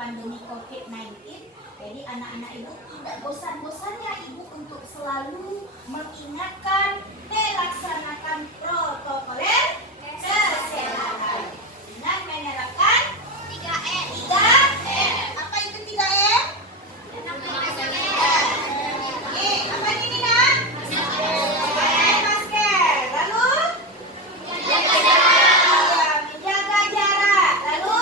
pandemi COVID-19. Jadi anak-anak ibu tidak bosan-bosannya ibu untuk selalu mengingatkan melaksanakan protokol kesehatan dengan menerapkan 3M. 3M. Apa itu 3M? Apa ini nak? Masker. Lalu? Menjaga jarak. Lalu?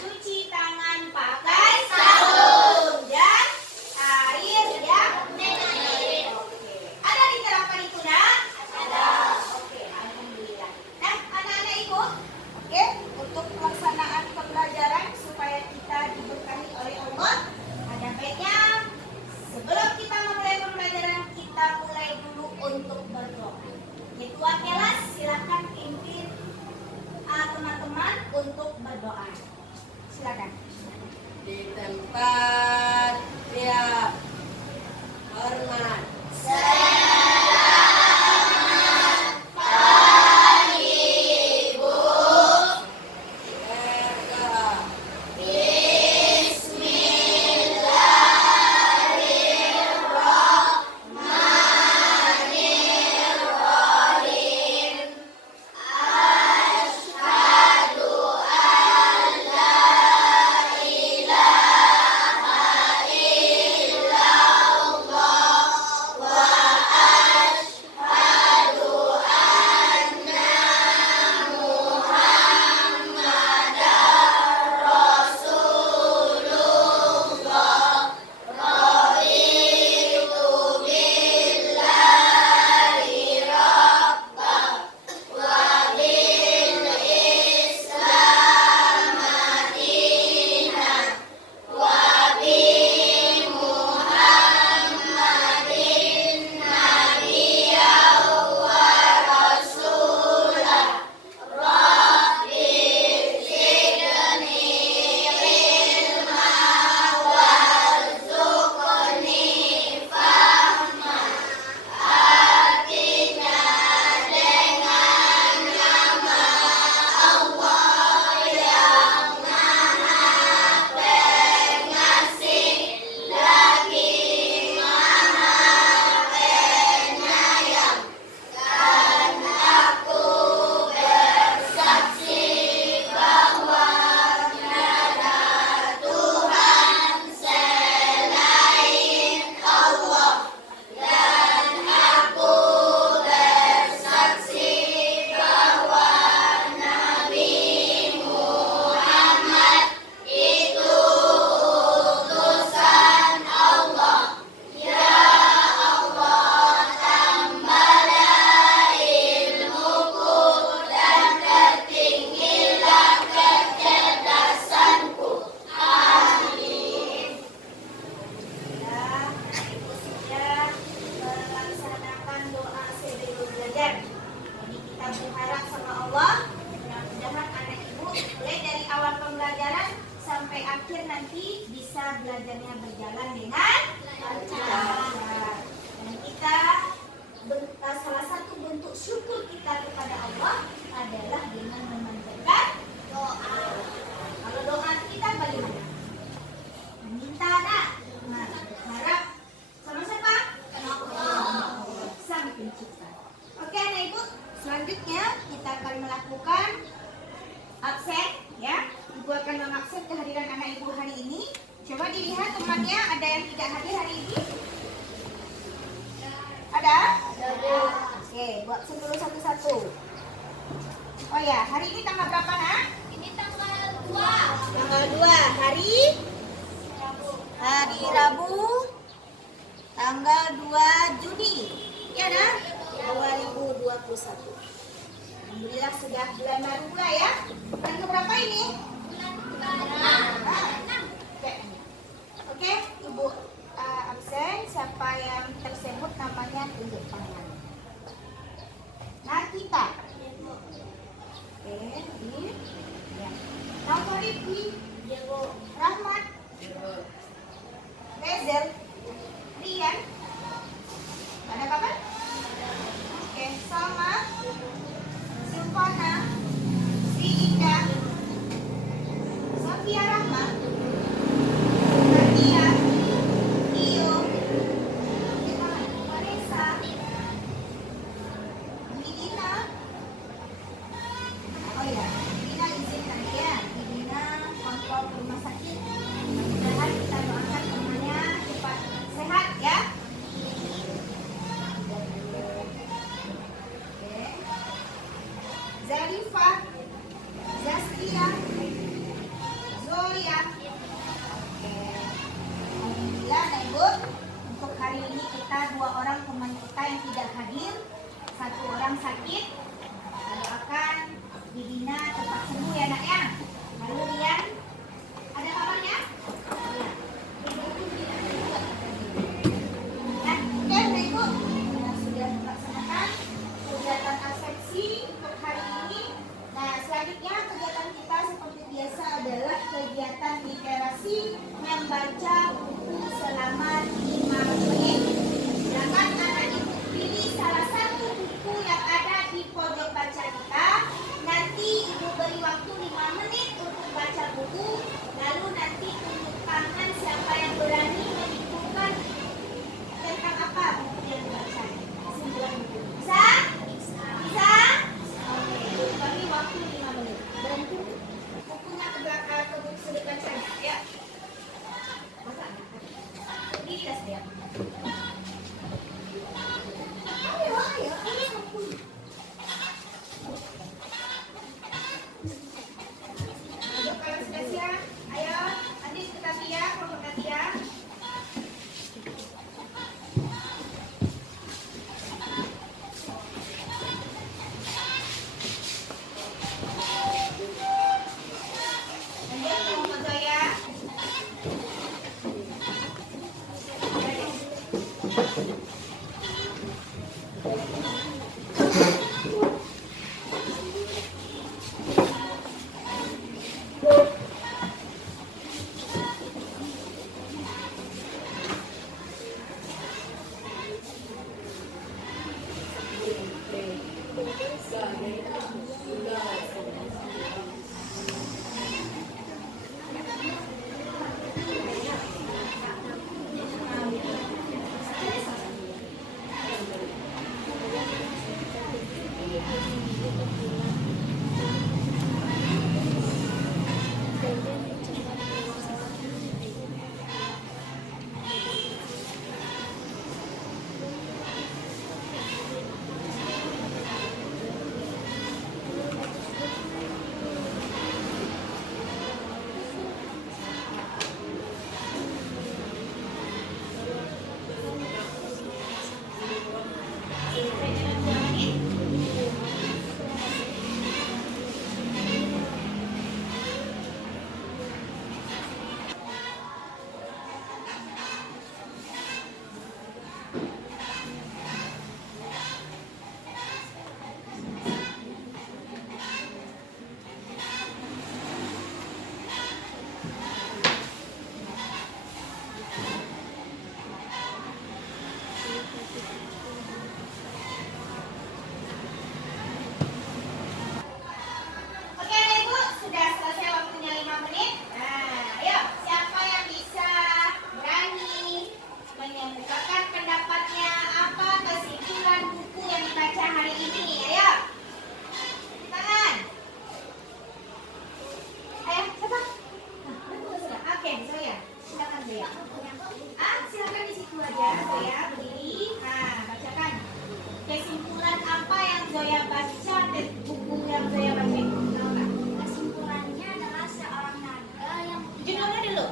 Cuci tangan pakai sabun dan air yang mengalir. Oke. Ada diterapkan itu nak? Ada. Oke, alhamdulillah. Nah, anak-anak ikut. Oke, untuk pelaksanaan pembelajaran supaya kita diberkahi oleh Allah, ada baiknya sebelum kita memulai pembelajaran kita mulai dulu untuk berdoa. Ketua kelas silakan pimpin teman-teman untuk berdoa. Silakan. Di tempat yang hormat. Melaksanakan doa sebelum belajar. Jadi kita berharap sama Allah, mudah-mudahan anak ibu mulai dari awal pembelajaran sampai akhir nanti bisa belajarnya berjalan dengan lancar. Dan kita salah satu bentuk syukur kita kepada Allah adalah dengan memanjatkan doa. Kalau doa kita bagaimana? Meminta nak? Nah, berharap sama siapa? Sang Pencipta. Oke anak ibu, selanjutnya kita akan melakukan absen ya. Ibu akan mengabsen kehadiran anak ibu hari ini. Coba dilihat temannya ada yang tidak hadir hari ini? Ada? Ada. Oke, buat dulu satu-satu. Oh ya, hari ini tanggal berapa nak? Ini tanggal 2. Tanggal 2 hari Rabu tanggal 2 Juni ya nak? 2021. Alhamdulillah sudah bulan baru pula ya. Bulan keberapa ini? Oke, ibu absen. Siapa yang tersebut namanya tunjuk tangan. Nakita. Oke, ini ya. Nama Rifki, Rahmat, Rezel, Rian. Ada kapan? Oke, Salma, Silvana, Sri Ida, Sofia yang sakit, kita doakan dibina cepat sembuh ya nak ya. Lalu Rian, ada kabarnya? Nah, oke Ibu, sudah melaksanakan kegiatan asepsi untuk hari ini. Nah, selanjutnya kegiatan kita seperti biasa adalah kegiatan literasi membaca buku selama 5 menit. Silakan anak ibu pilih salah satu buku yang ada di pojok baca kita. Nanti ibu beri waktu 5 menit untuk baca buku. Lalu nanti tunjuk tangan siapa yang berani menyimpulkan tentang apa buku yang dibaca. Kesimpulan buku. Bisa? Bisa? Oke, beri waktu 5 menit. Dan bukunya ke belakang ke buku sudut bacanya. Ya. Masa? Ini tidak setiap. Ayo, ayo, ayo. Ayo, kalau sudah siap, ayo. Nanti kita Tia, kelompok Tia. Lanjut, kelompok Zoya. Oke Ibu, sudah selesai waktunya 5 menit. Nah, ayo siapa yang bisa berani mengemukakan pendapatnya apa kesimpulan buku yang dibaca hari ini? Ayo. Tangan. Ayo, siapa? Nah, betul sudah. Oke, Zoya. Silakan Zoya. Silakan di situ aja Zoya, berdiri. Nah, bacakan. Kesimpulan apa yang Zoya baca dari buku yang Zoya baca itu? Kesimpulannya adalah seorang naga yang Judulnya dulu.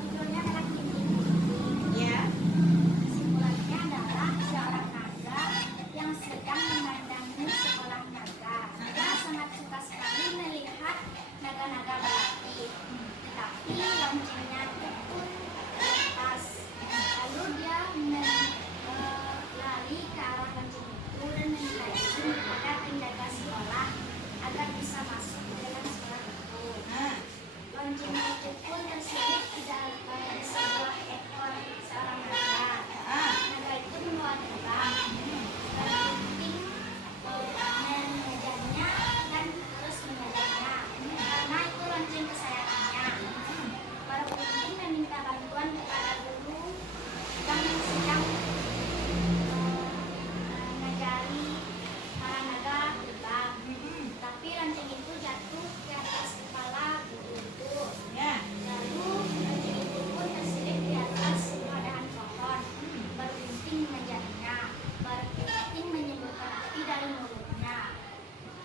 judulnya adalah Kimi. Ya. Kesimpulannya adalah seorang naga yang sedang memandangi sekolah naga. Dia sangat suka sekali melihat naga-naga berlatih. Tetapi loncengnya itu pun lepas. Lalu dia lari ke arah lonceng itu dan menjelajahi kepada penjaga sekolah agar bisa masuk ke dalam sekolah itu. Nah, Loncengnya itu pun terselip di sebuah ekor seorang naga. Naga itu membawa terbang, bergunting, mengejarnya dan terus mengejarnya. Karena itu lonceng kesayangannya. Para pengunjung meminta bantuan kepada guru yang sedang mengajari para naga terbang. Tapi lonceng itu jatuh ke atas kepala guru itu. ya. Lalu lonceng itu pun terselip di atas padahan pohon. Bergunting mengejarnya. Bergunting menyemburkan api dari mulutnya.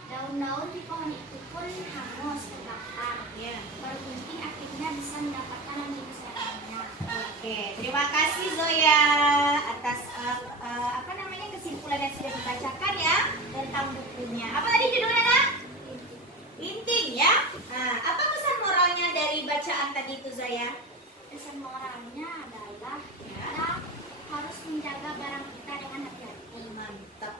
Daun-daun di pohon itu pun hangus terbakar. Ya. Bergunting akhirnya bisa mendapatkan lonceng kesayangannya. Oke, terima kasih Zoya atas apa namanya kesimpulan yang sudah dibacakan ya. saya? Pesan moralnya adalah Ya. kita harus menjaga barang kita dengan hati-hati. Mantap.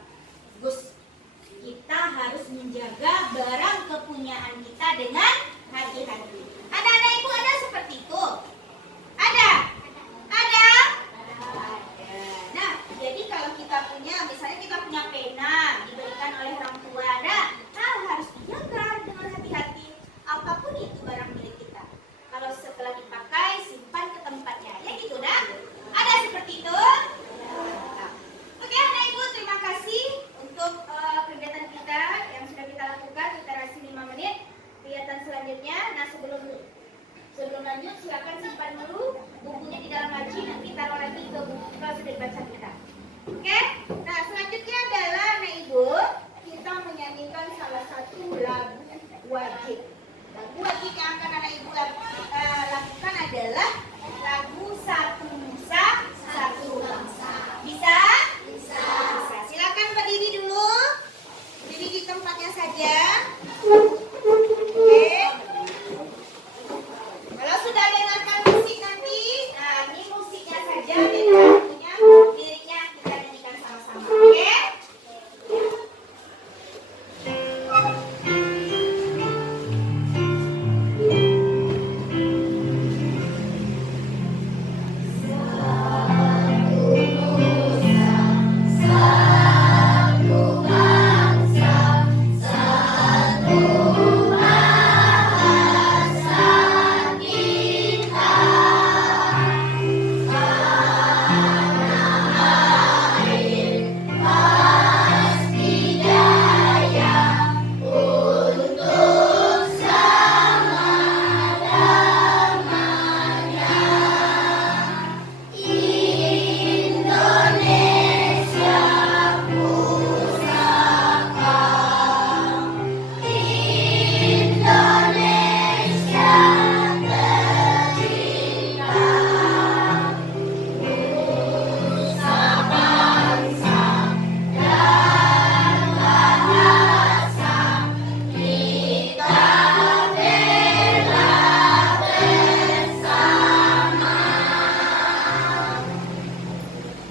Gus. Kita harus menjaga barang kepunyaan kita dengan hati-hati. Anak-anak ibu ada seperti itu? Ada? Ada? Ada. Nah, jadi kalau kita punya, misalnya kita punya pena diberikan oleh orang tua, harus dijaga dengan hati-hati. Apapun itu barang milik kita. Kalau setelah dipakai, simpan ke tempatnya. Ya gitu, dah. Ada seperti itu? Nah, oke, anak ibu, terima kasih untuk kegiatan kita yang sudah kita lakukan literasi 5 menit. Kegiatan selanjutnya, nah sebelum lanjut silakan simpan dulu bukunya di dalam laci, nanti taruh lagi ke buku kalau sudah dibaca kita. Oke, nah selanjutnya adalah anak ibu kita menyanyikan salah satu lagu wajib. Lagu wajib yang akan anak ibu lakukan adalah lagu Satu Nusa Satu Bangsa. Bisa? Bisa. Silakan berdiri dulu. Berdiri di tempatnya saja. Oke. Kalau sudah dengarkan musik nanti, nah ini musiknya saja, dan lagunya, liriknya kita nyanyikan sama-sama. Oke?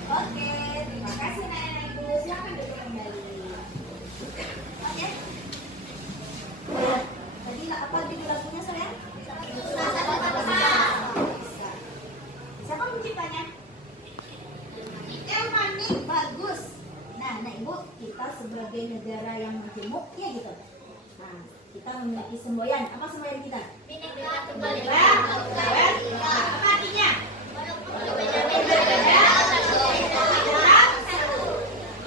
Oke, terima kasih nenek ibu. Silakan duduk kembali. Oke. Tadi apa judul lagunya sayang? Siapa penciptanya? Elmanik. Bagus. Nah, ibu, kita sebagai negara yang majemuk, ya gitu. Nah, kita memiliki semboyan. Apa semboyan kita? Apa artinya?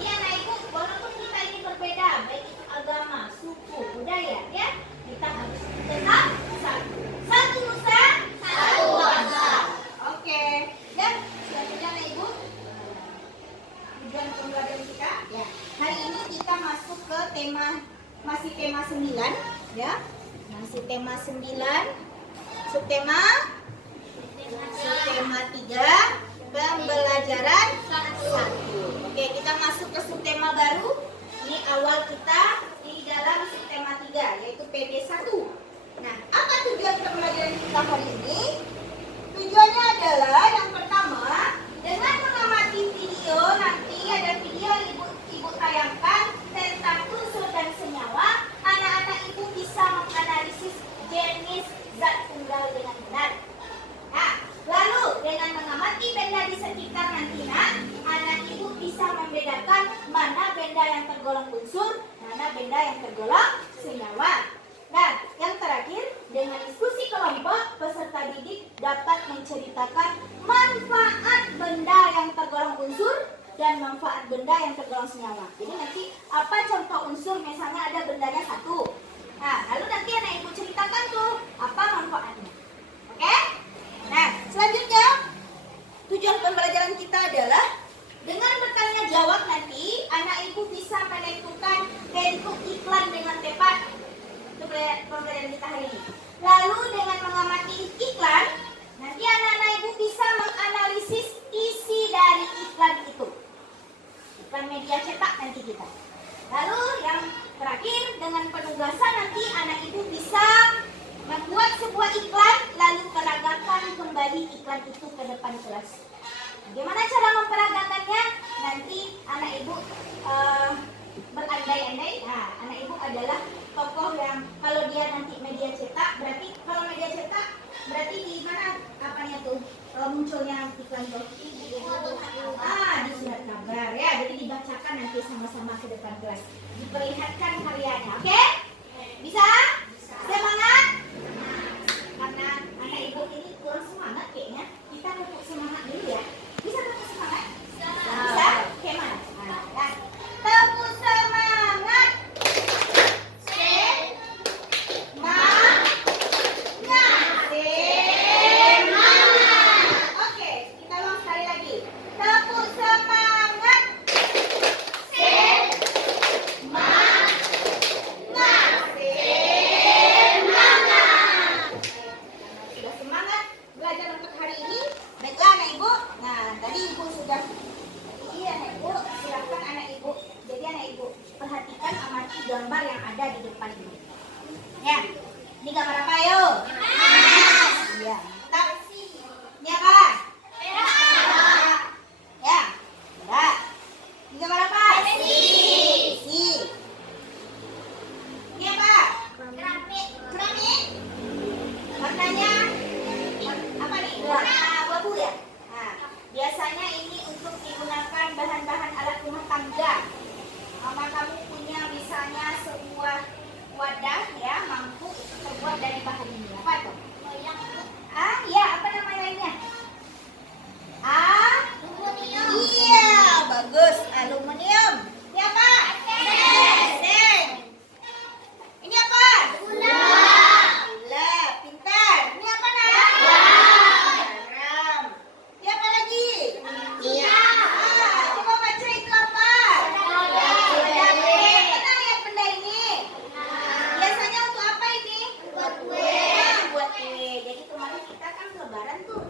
Iya, nah ibu, walaupun kita ini berbeda, baik itu agama, suku, budaya, ya, kita harus tetap satu. Satu Nusa, satu bangsa. Oke, dan selanjutnya, nah ibu, tujuan pembelajaran kita, ya. Hari ini kita masuk ke masih tema 9, ya. Masih tema 9, subtema 3, pembelajaran 1. Oke, kita masuk ke subtema baru. Ini awal kita di dalam subtema 3, yaitu PD1. Nah, apa tujuan pembelajaran kita hari ini? Tujuannya adalah yang pertama, dengan mengamati video, nanti ada video ibu tayangkan tentang unsur dan senyawa, anak-anak ibu bisa menganalisis jenis zat tunggal dengan benar. Nah, lalu dengan mengamati benda di sekitar nanti, anak ibu bisa membedakan mana benda yang tergolong unsur, mana benda yang tergolong senyawa. Nah, yang terakhir, dengan diskusi kelompok, peserta didik dapat menceritakan manfaat benda yang tergolong unsur dan manfaat benda yang tergolong senyawa. Jadi nanti apa contoh unsur, misalnya ada bendanya 1. Nah, lalu nanti anak ibu ceritakan tuh apa manfaatnya. Oke? Nah, selanjutnya tujuan pembelajaran kita adalah dengan bertanya jawab nanti anak ibu bisa menentukan bentuk iklan dengan tepat. Itu pembelajaran kita hari ini. Lalu dengan mengamati iklan, nanti anak-anak ibu bisa menganalisis isi dari iklan itu. Iklan media cetak nanti kita. Lalu yang terakhir, dengan penugasan nanti anak ibu bisa membuat sebuah iklan lalu peragakan silakan kembali iklan itu ke depan kelas. Bagaimana cara memperagakannya? Nanti anak ibu berandai-andai. Nah, anak ibu adalah tokoh yang kalau dia nanti media cetak, berarti kalau media cetak berarti di mana apanya tuh munculnya iklan tuh? Di surat kabar ya. Jadi dibacakan nanti sama-sama ke depan kelas. Diperlihatkan karyanya, oke? Bisa? Semangat? Karena anak ibu ini kurang semangat kayaknya. Kita tepuk semangat dulu ya. Bisa tepuk semangat? Bisa? Oke, mana? Ya. Tepuk semangat. Oke, kita ulang sekali lagi. Tepuk semangat. Sudah semangat belajar untuk hari ini. Baiklah anak ibu. Nah, tadi ibu sudah. Jadi anak ibu, silakan anak ibu. Jadi anak ibu perhatikan amati gambar yang ada di depan ini. Ya, ini gambar apa ayo? Iya, mantap. Ini apa? Ya, enggak. Ini gambar apa? Besi. Ini apa? Keramik. Warnanya apa nih? Warna abu-abu ya? Nah, biasanya ini untuk digunakan bahan-bahan alat rumah tangga. Mama kamu punya misalnya sebuah wadah ya, mangkuk terbuat dari bahan ini. Apa tuh? Ya, apa nama lainnya? Iya, bagus. Aluminium. Ini apa? Seng. Ini apa? Gula. Pintar. Ini apa nak? Garam. Ini apa lagi? Coba baca itu apa? Soda. Mana lihat benda ini? Biasanya untuk apa ini? Buat kue. Buat kue. Jadi kemarin kita kan lebaran tuh.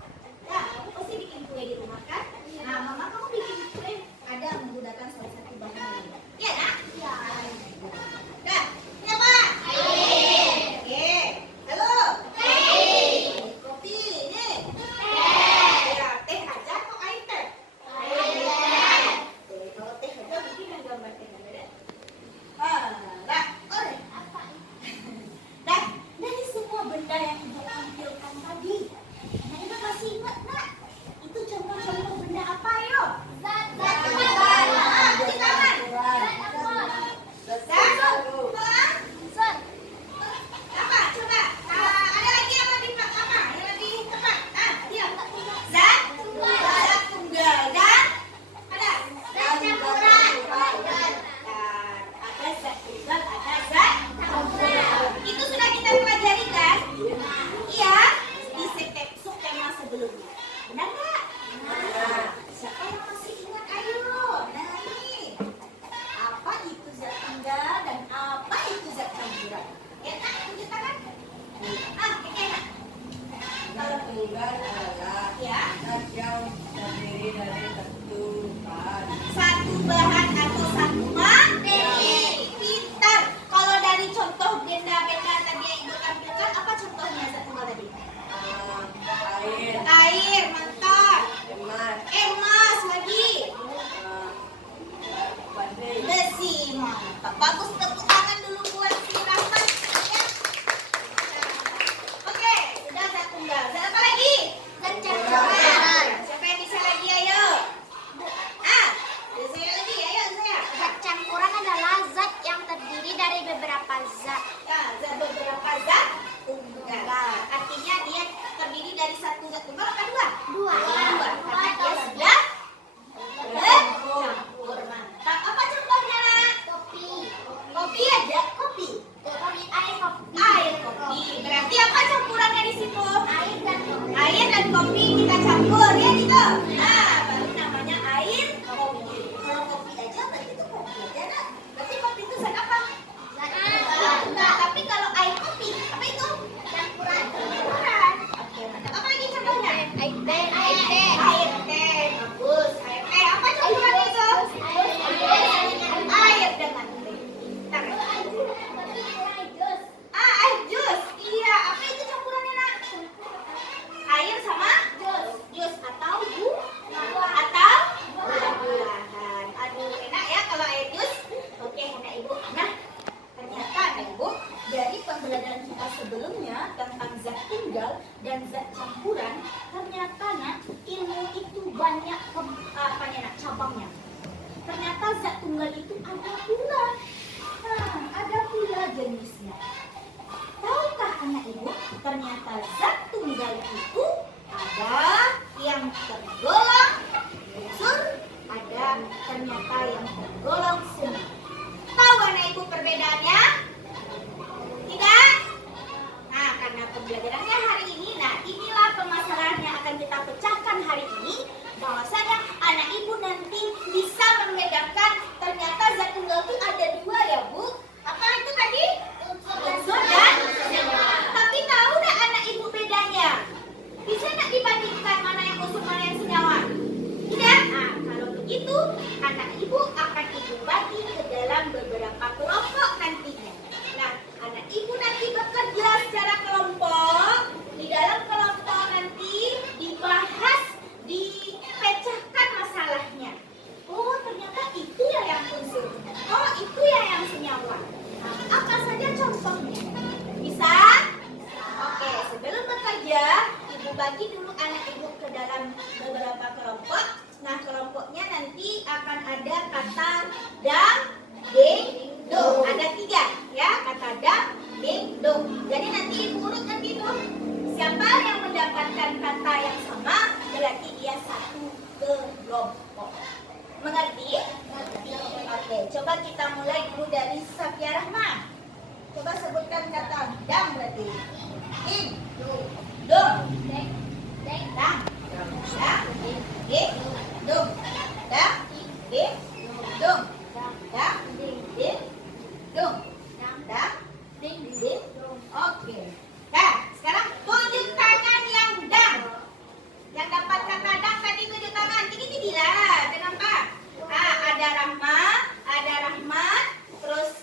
Ya, kamu pasti bikin kue di rumah kan? Nah, mama kamu bikin kue ada menggunakan salah satu bahan ini. Iya, nak? Iya. Dah, ini apa? Oke. Halo? Kopi, ini? Ya, teh aja atau air teh? Kalau teh aja bikin yang gambar teh ada. Dah, dah, dari semua benda yang ibu tampilkan tadi, nah ibu masih ingat nak? Itu contoh-contoh benda apa yo? Zat. Di tangan. Zat. Apa? Coba. Ada lagi yang lebih apa? Yang lebih tepat? Dia. Zat tunggal dan ada zat campuran. Ada zat tunggal, ada zat campuran. Itu sudah kita pelajari kan? Iya. Di textbook tema sebelumnya. Benar nggak? Siapa yang masih ingat? Ayo. Nah ini. Apa itu zat tunggal dan apa itu zat campuran? Ya nak, tunjuk tangan. Oke nak. Zat tunggal adalah Ya. zat yang terdiri dari Satu bahan atau satu materi. Pintar. Kalau dari contoh benda-benda tadi yang ibu tampilkan, apa contohnya zat tunggal tadi? air, Air, mantap. emas, Emas lagi. besi, Besi, mantap. Bagus, tepuk tangan dulu buat si Rahmat. Ya. Oke, sudah zat tunggal. Zat apa lagi? Zat campuran. Siapa yang bisa lagi? Ayo. Saya lagi. Ayo saya. Zat campuran adalah zat yang terdiri dari beberapa zat. Ya, zat beberapa zat tunggal. Artinya dia terdiri dari satu zat tunggal atau dua? Dua. Karena dia sudah bercampur. Mantap. Apa contohnya nak? Kopi. pembelajaran kita sebelumnya tentang zat tunggal dan zat campuran, ternyata nak ilmu itu banyak cabangnya. Ternyata zat tunggal itu ada pula. Nah, ada pula jenisnya. Tahukah anak ibu, ternyata zat tunggal itu ada yang tergolong unsur, ada ternyata yang tergolong semi. Tahu anak ibu perbedaannya? Tidak? Nah, karena pembelajarannya hari ini, nah inilah permasalahan yang akan kita pecahkan hari ini. Bahwasanya anak ibu nanti bisa membedakan ternyata zat tunggal itu ada dua ya Bu. Apa itu tadi? Unsur dan senyawa. Tapi tahu nggak anak ibu bedanya? Bisa nggak dibandingkan mana yang unsur mana yang senyawa? Tidak? Nah, kalau begitu anak ibu akan ibu bagi ke dalam beberapa kelompok nantinya. Nah, anak ibu nanti bekerja secara kelompok. Di dalam kelompok nanti dibahas, dipecahkan masalahnya. Oh, ternyata itu ya yang unsur. Oh, itu ya yang senyawa. Nah, apa saja contohnya? Bisa? Oke, sebelum bekerja, ibu bagi dulu anak ibu ke dalam beberapa kelompok. Nah, kelompoknya nanti akan ada kata dang, ding, dong. Ada 3 ya, kata dang, ding, dong. Jadi nanti ibu urut nanti tuh. Siapa yang mendapatkan kata yang sama, berarti dia satu kelompok. Mengerti? Oke, coba kita mulai dulu dari Safia Rahma. Coba sebutkan kata dang berarti. Ding, dong, dang, dang, ding, dong, dang, ding, dong, dang, ding, dong, dang, ding, dong. Oke. Nah, sekarang tunjuk tangan yang dang. Yang dapat kata dang tadi tunjuk tangan. Tinggi lah. Kenapa? Ah, ada Rahmat, terus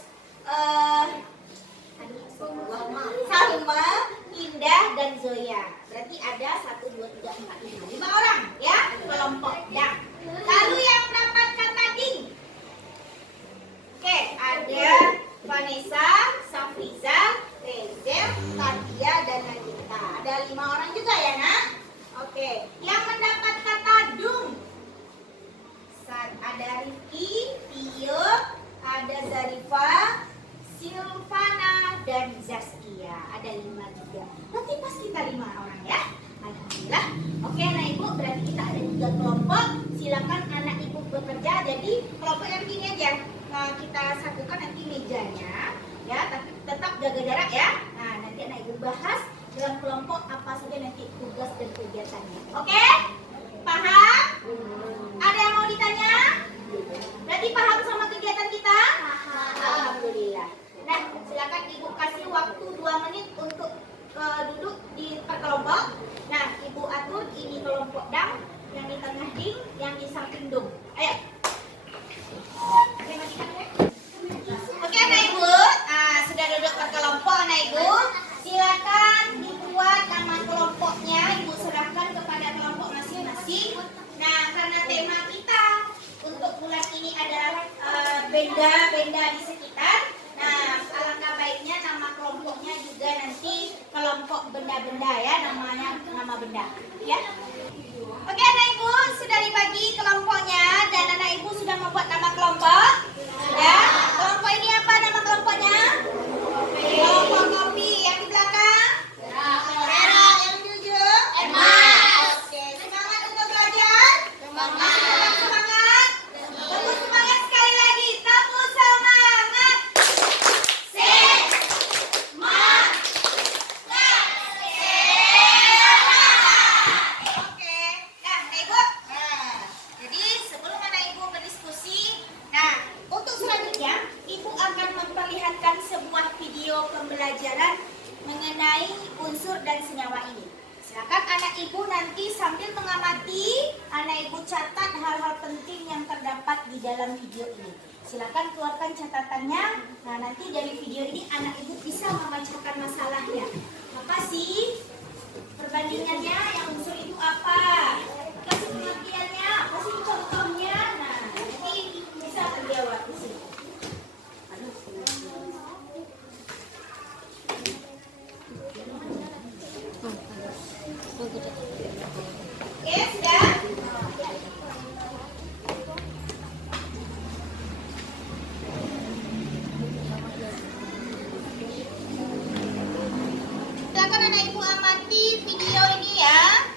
Salma, Indah, dan Zoya. Berarti ada 1, 2, 3, 4, 5 orang ya, kelompok dang. Lalu yang dapat kata ding. Oke, ada Vanessa, Safriza, Rezel, Tatia, dan Nagita. Ada 5 orang juga ya nak? Oke, yang mendapat kata dung. Ada Rifki, Tio, ada Zarifah, Silvana, dan Zaskia. Ada 5 juga. Nanti pas kita 5 orang ya. Alhamdulillah. Oke anak ibu, berarti kita ada 3 kelompok. Silakan anak ibu bekerja. Jadi kelompok yang gini aja. Nah, kita satukan nanti mejanya. Ya, tapi tetap jaga jarak ya. Nah, nanti anak ibu bahas dalam kelompok apa saja nanti tugas dan kegiatannya. Oke? Paham? Ada yang mau ditanya? Berarti paham sama kegiatan kita? Paham. Alhamdulillah. Nah, silakan ibu kasih waktu 2 menit untuk duduk di kelompok. Nah, ibu atur ini kelompok dang, yang di tengah ding, yang di samping dung. Ayo. Oke, anak ibu, sudah duduk per kelompok, anak ibu. Silakan dibuat nama kelompoknya, ibu serahkan kepada kelompok masing-masing. Nah, karena tema kita untuk bulan ini adalah benda-benda di sekitar. Nah, alangkah baiknya nama kelompoknya juga nanti kelompok benda-benda ya, namanya nama benda. Ya. Oke, anak ibu sudah dibagi kelompoknya dan anak ibu sudah membuat nama kelompok. Sudah. Kelompok ini apa nama kelompoknya? Kelompok kopi. Yang di belakang? Merah. Yang di ujung? Emas. Oke, semangat untuk belajar? Semangat. Semangat. Tepuk semangat sekali lagi. Tepuk semangat. Pembelajaran mengenai unsur dan senyawa ini. Silakan anak ibu nanti sambil mengamati, anak ibu catat hal-hal penting yang terdapat di dalam video ini. Silakan keluarkan catatannya. Nah, nanti dari video ini anak ibu bisa membacakan masalahnya. Apa sih perbandingannya? Yang unsur itu apa? Kasih pengertiannya, kasih contohnya. Nah, nanti bisa terjawab di sini. silakan anak ibu amati video ini ya.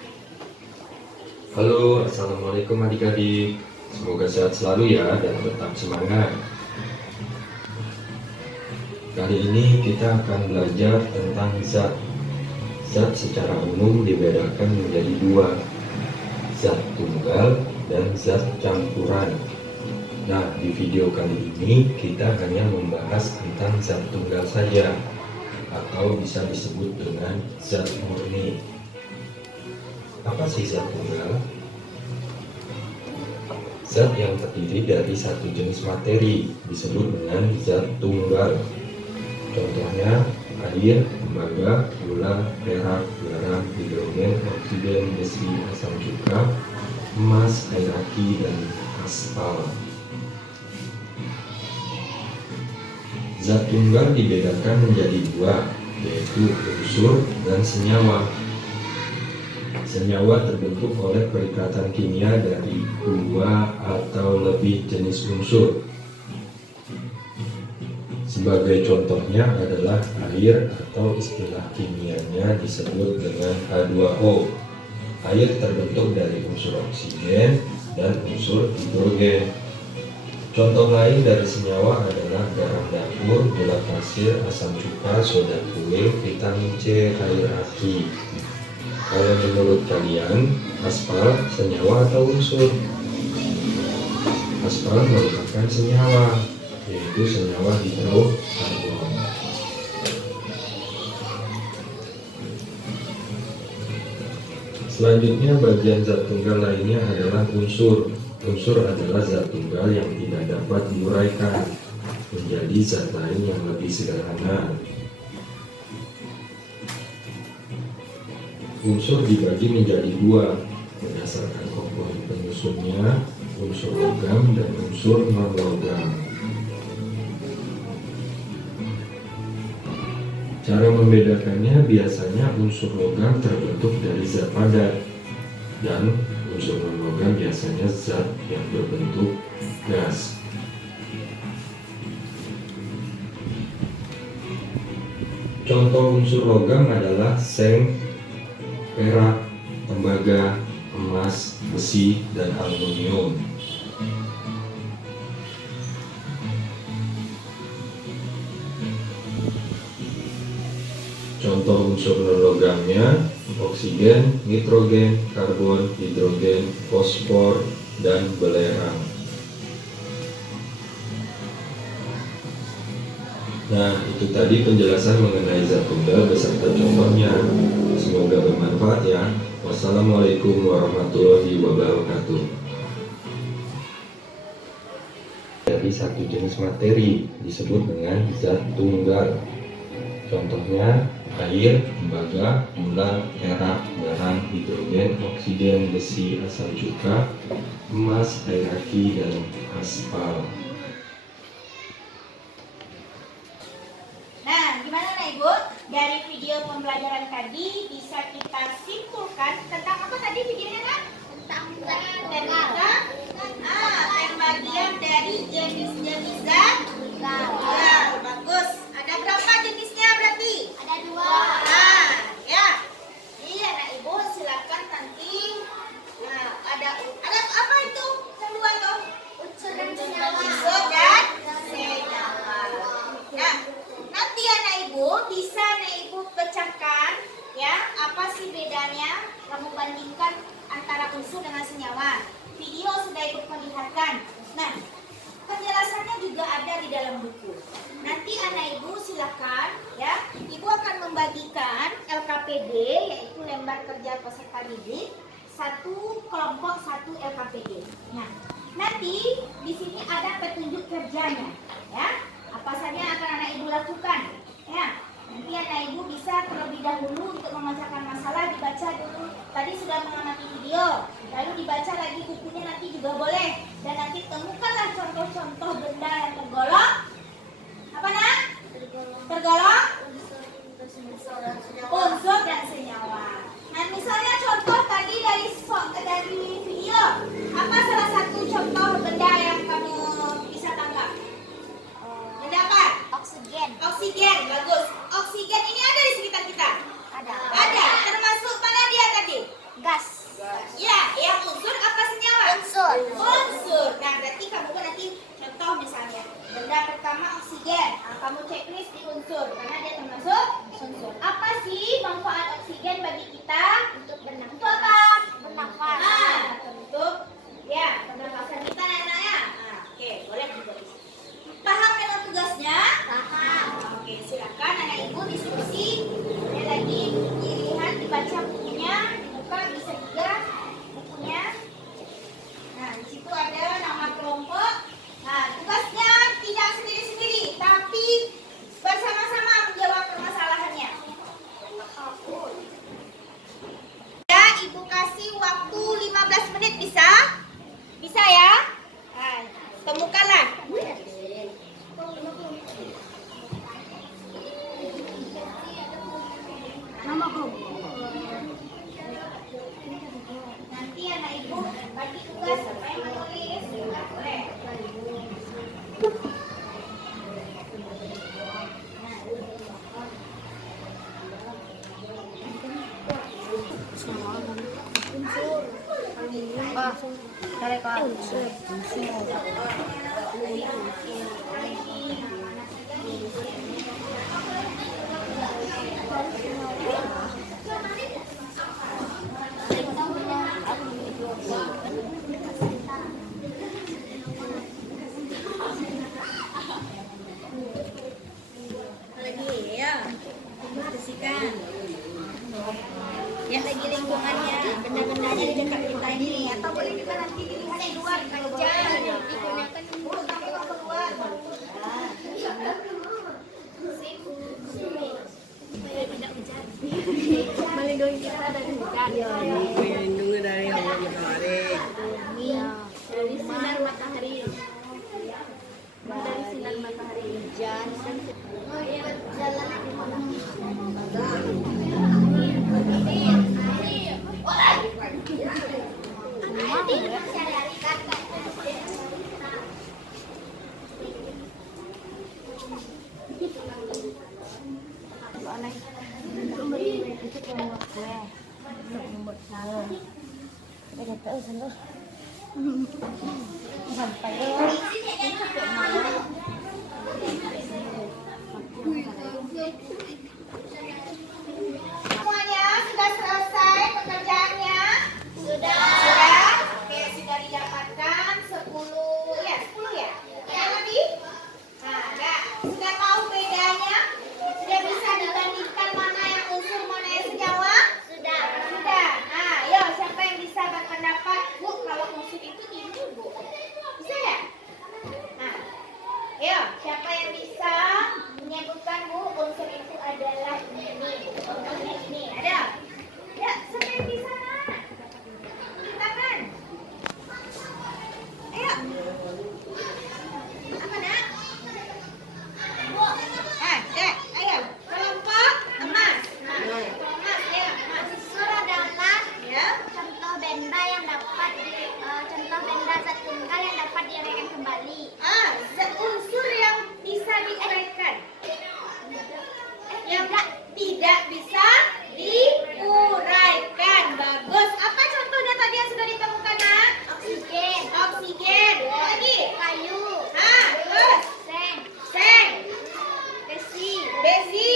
Halo, assalamualaikum adik-adik. Semoga sehat selalu ya dan tetap semangat. Kali ini kita akan belajar tentang zat. Zat secara umum dibedakan menjadi dua, zat tunggal dan zat campuran. Nah, di video kali ini kita hanya membahas tentang zat tunggal saja, atau bisa disebut dengan zat murni. Apa sih zat tunggal? Zat yang terdiri dari satu jenis materi disebut dengan zat tunggal. Contohnya air, tembaga, gula, perak, garam, hidrogen, oksigen, besi, asam cuka, emas, air aki, dan aspal. Zat tunggal dibedakan menjadi dua, yaitu unsur dan senyawa. Senyawa terbentuk oleh perikatan kimia dari dua atau lebih jenis unsur. Sebagai contohnya adalah air, atau istilah kimianya disebut dengan H2O. Air terbentuk dari unsur oksigen dan unsur hidrogen. Contoh lain dari senyawa adalah garam dapur, gula pasir, asam cuka, soda kuil, vitamin C, air aki. Kalau menurut kalian, aspal senyawa atau unsur? Aspal merupakan senyawa, yaitu senyawa hidrokarbon. Selanjutnya bagian zat tunggal lainnya adalah unsur. Unsur adalah zat tunggal yang tidak dapat diuraikan menjadi zat lain yang lebih sederhana. Unsur dibagi menjadi dua berdasarkan komponen penyusunnya, unsur logam dan unsur non-logam. Cara membedakannya biasanya unsur logam terbentuk dari zat padat dan unsur non-logam biasanya zat yang berbentuk gas. Contoh unsur logam adalah seng, perak, tembaga, emas, besi, dan aluminium. Contoh unsur non-logamnya oksigen, nitrogen, karbon, hidrogen, fosfor, dan belerang. Nah, itu tadi penjelasan mengenai zat tunggal beserta contohnya. Semoga bermanfaat ya. Wassalamualaikum warahmatullahi wabarakatuh. Dari satu jenis materi disebut dengan zat tunggal. Contohnya air, tembaga, gula, perak, garam, hidrogen, oksigen, besi, asam cuka, emas, air aki, dan aspal. Nah, gimana Nak Ibu? Dari video pembelajaran tadi bisa kita simpulkan tentang apa tadi videonya kan? Tentang pembagian dari jenis-jenis zat tunggal. Bagus. Ada berapa jenisnya berarti? Ada dua. Nah, ya. Iya Nak Ibu, silakan nanti. Nah, ada apa itu? Yang dua tuh? Unsur dan senyawa. Unsur dan senyawa. Nah, nanti anak ibu bisa anak ibu pecahkan ya, apa sih bedanya kamu bandingkan antara unsur dengan senyawa. Video sudah ibu perlihatkan. Nah, penjelasannya juga ada di dalam buku. Nanti anak ibu silakan ya, ibu akan membagikan LKPD, yaitu lembar kerja peserta didik, satu kelompok satu LKPD. Nah, nanti di sini ada petunjuk kerjanya ya. Apa saja yang akan anak ibu lakukan ya. Nanti anak ibu bisa terlebih dahulu untuk memecahkan masalah, dibaca dulu. Tadi sudah mengamati video, lalu dibaca lagi bukunya nanti juga boleh. Dan nanti temukanlah contoh-contoh benda yang tergolong apa nak? Tergolong unsur dan senyawa. Nah, misalnya contoh tadi dari video, apa salah satu contoh benda yang kamu bisa tangkap? Benda apa? Oksigen. Oksigen, bagus. Oksigen ini ada di sekitar kita. kamu checklist di unsur karena dia termasuk unsur. Apa sih manfaat oksigen bagi kita? Untuk bernafas. Untuk apa? Bernafas. Untuk ya pernafasan kita anak-anaknya. Oke, boleh juga. Paham dengan tugasnya? Paham. Oke, silakan anak ibu diskusi. Boleh lagi dilihat, dibaca bukunya, dibuka bisa juga bukunya. Nah, di situ ada nama kelompok. Nah, tugasnya tidak sendiri-sendiri, tapi bersama-sama menjawab permasalahannya. Ya, ibu kasih waktu 15 menit bisa? Bisa ya? Nah, temukanlah. Nama guru. Nanti anak ibu bagi tugas siapa yang menulis. Boleh. Lagi ya, bersihkan. Ya lagi lingkungannya, benda-bendanya di dekat kita ini. Atau boleh juga nanti dilihat di luar aja. Digunakan untuk keluar. Melindungi kita dari hujan. Melindungi dari hawa matahari. Dari sinar matahari. Dari sinar matahari. Hujan. Jalan di mana? Semuanya sudah selesai pekerjaannya? Sudah? Oke, sudah didapatkan 10 ya? 10 ya? Ada lebih? Nah, ada. Sudah tahu bedanya? Sudah bisa dibandingkan mana yang unsur, mana yang senyawa? Sudah. Sudah. Nah, yuk siapa yang bisa berpendapat? Bu, kalau unsur itu ini, Bu. Bisa ya? Nah, yuk siapa yang bisa menyebutkan, Bu, unsur itu adalah ini. Unsurnya ini. Ada? Ya, siapa yang bisa, Nak? Tunjuk tangan. Ayo. Apa, Nak? Dek, ayo. Kelompok emas. Emas, ya, emas. Unsur adalah Ya. contoh benda yang dapat contoh benda zat tunggal yang dapat diuraikan kembali. Unsur yang bisa diuraikan. Yang tidak bisa diuraikan. Bagus. Apa contohnya tadi yang sudah ditemukan, Nak? Oksigen, Oksigen. Lagi. kayu, Terus. seng, Seng. besi, Besi.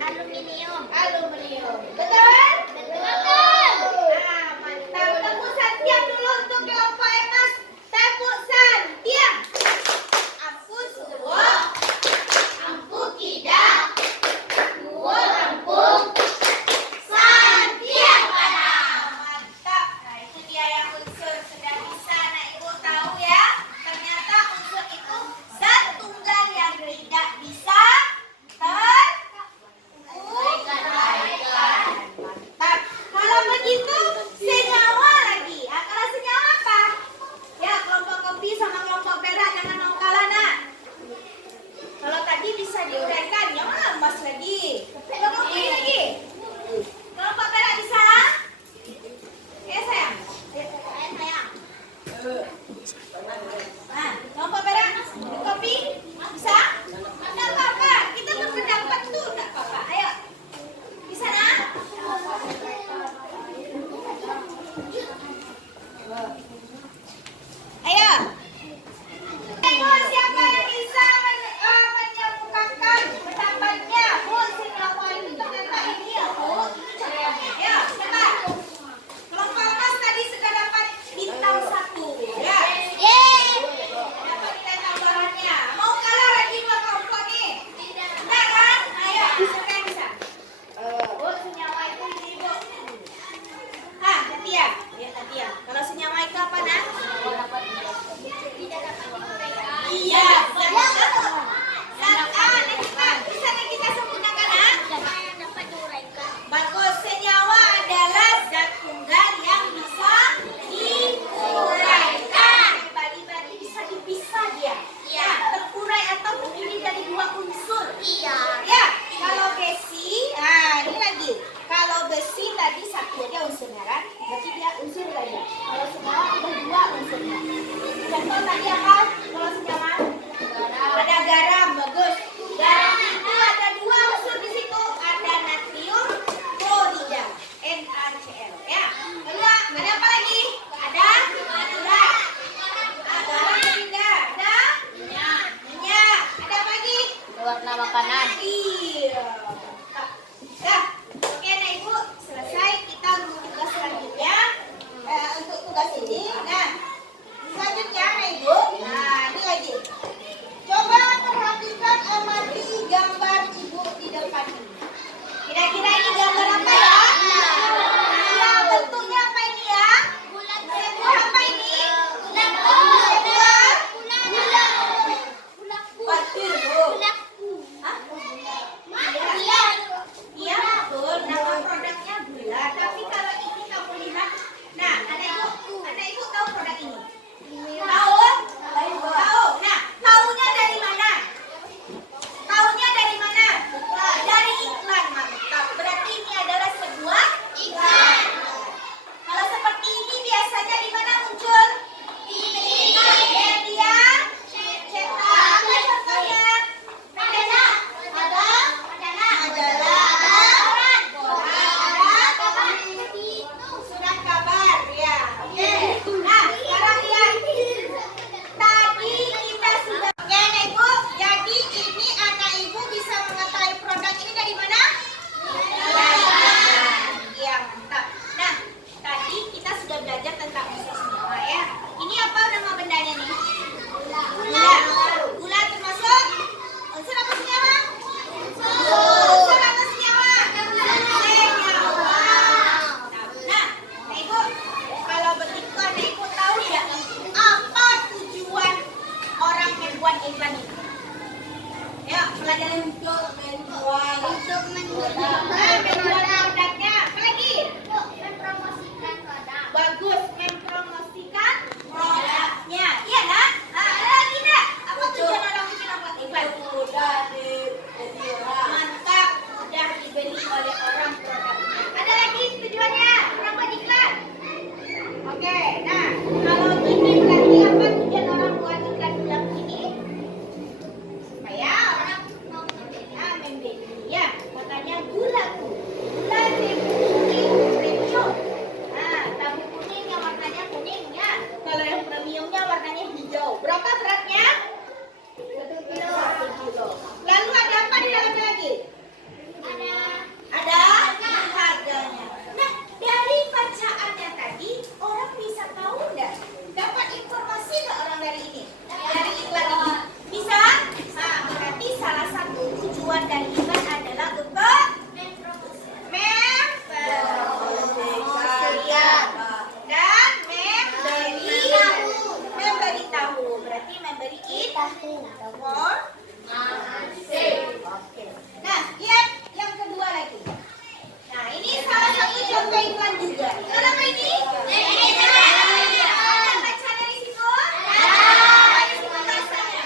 aluminium. Aluminium. Betul? Betul. Mantap. Tepuk santiam dulu untuk kelompok emas. Tepuk santiam. Ampu suwo. Ampu tidak. Suwo rampung. Santiam pada. Mantap. Nah, itu dia yang unsur. Sudah bisa anak ibu tahu ya. Ternyata unsur itu zat tunggal yang tidak bisa teruraikan. Mantap. Kalau begitu senyawa lagi. Kalau senyawa apa? Ya, kelompok kopi sama kelompok perak jangan mau kalah, Nak. Kalau tadi bisa diuraikan, yang mana emas lagi? Kelompok ini lagi. Kelompok perak bisa? Ya, sayang. Sayang. Nah, kelompok perak, kopi bisa? Enggak apa-apa. Kita berpendapat tuh, enggak apa-apa. Ayo. Bisa, Nak? Ayo. Ayo, siapa yang bisa menyambungkan warna makanan. Iya. Nah, oke anak ibu, selesai kita untuk tugas selanjutnya. Untuk tugas ini, nah selanjutnya anak ibu, nah ini lagi. Coba perhatikan amati gambar ibu di depan ini. Kira-kira ini gambar apa ya? Ya, bentuknya apa ini ya? Sebuah apa ini? Sebuah patir, Bu. Hah? Iya. Iya, betul. Nama produknya gula. Tapi kalau ini kamu lihat, nah, anak ibu tahu produk ini? Tahu? Tahu. Nah, tahunya dari mana? Tahunya dari mana? Dari iklan, mantap. Berarti ini adalah sebuah iklan. Kalau seperti ini biasanya di mana muncul? Di media cetak. Apa contohnya? Majalah. Surat kabar, ya. Oke. Nah, sekarang lihat. Tadi kita sudah. Oke, anak ibu. Jadi ini anak ibu bisa mengetahui produk ini dari mana? Iya, mantap. Nah, tadi kita sudah belajar tentang unsur senyawa ya. Ini apa nama bendanya nih? Gula. Gula termasuk unsur apa senyawa? Unsur apa senyawa? Senyawa. Nah, ibu, kalau begitu anak ibu tahu ya apa tujuan orang membuat iklan itu? Ya, pelajaran untuk menjual produknya. Apa lagi? Mempromosikan produk. Bagus, mempromosikan produknya. Iya, nak? Ada lagi, nak? Apa tujuan orang bikin iklan? Mantap, mudah dibeli oleh orang produknya. Ada lagi tujuannya orang buat iklan? Oke, nah kalau gini berarti apa tujuan orang buat iklan bilang ini? Supaya orang membeli. Ya, katanya gula tuh. Gula premium. Nah, tabung kuning yang warnanya kuning ya. Kalau yang premiumnya warnanya hijau. Berapa beratnya? 1 kilo. Lalu ada apa di dalamnya lagi? Ada harganya. Nah, dari bacaannya tadi orang bisa tahu nggak? Dapat informasi nggak orang dari ini? Dari iklan ini? Bisa? Nah, berarti salah satu tujuan dari iklan adalah untuk dan memberi tahu. Berarti memberi informasi. Oke. Nah, lihat yang kedua lagi. Nah, ini salah satu contoh iklan juga. Iklan apa ini? Ada bacanya di situ? Ada di situ bahasanya.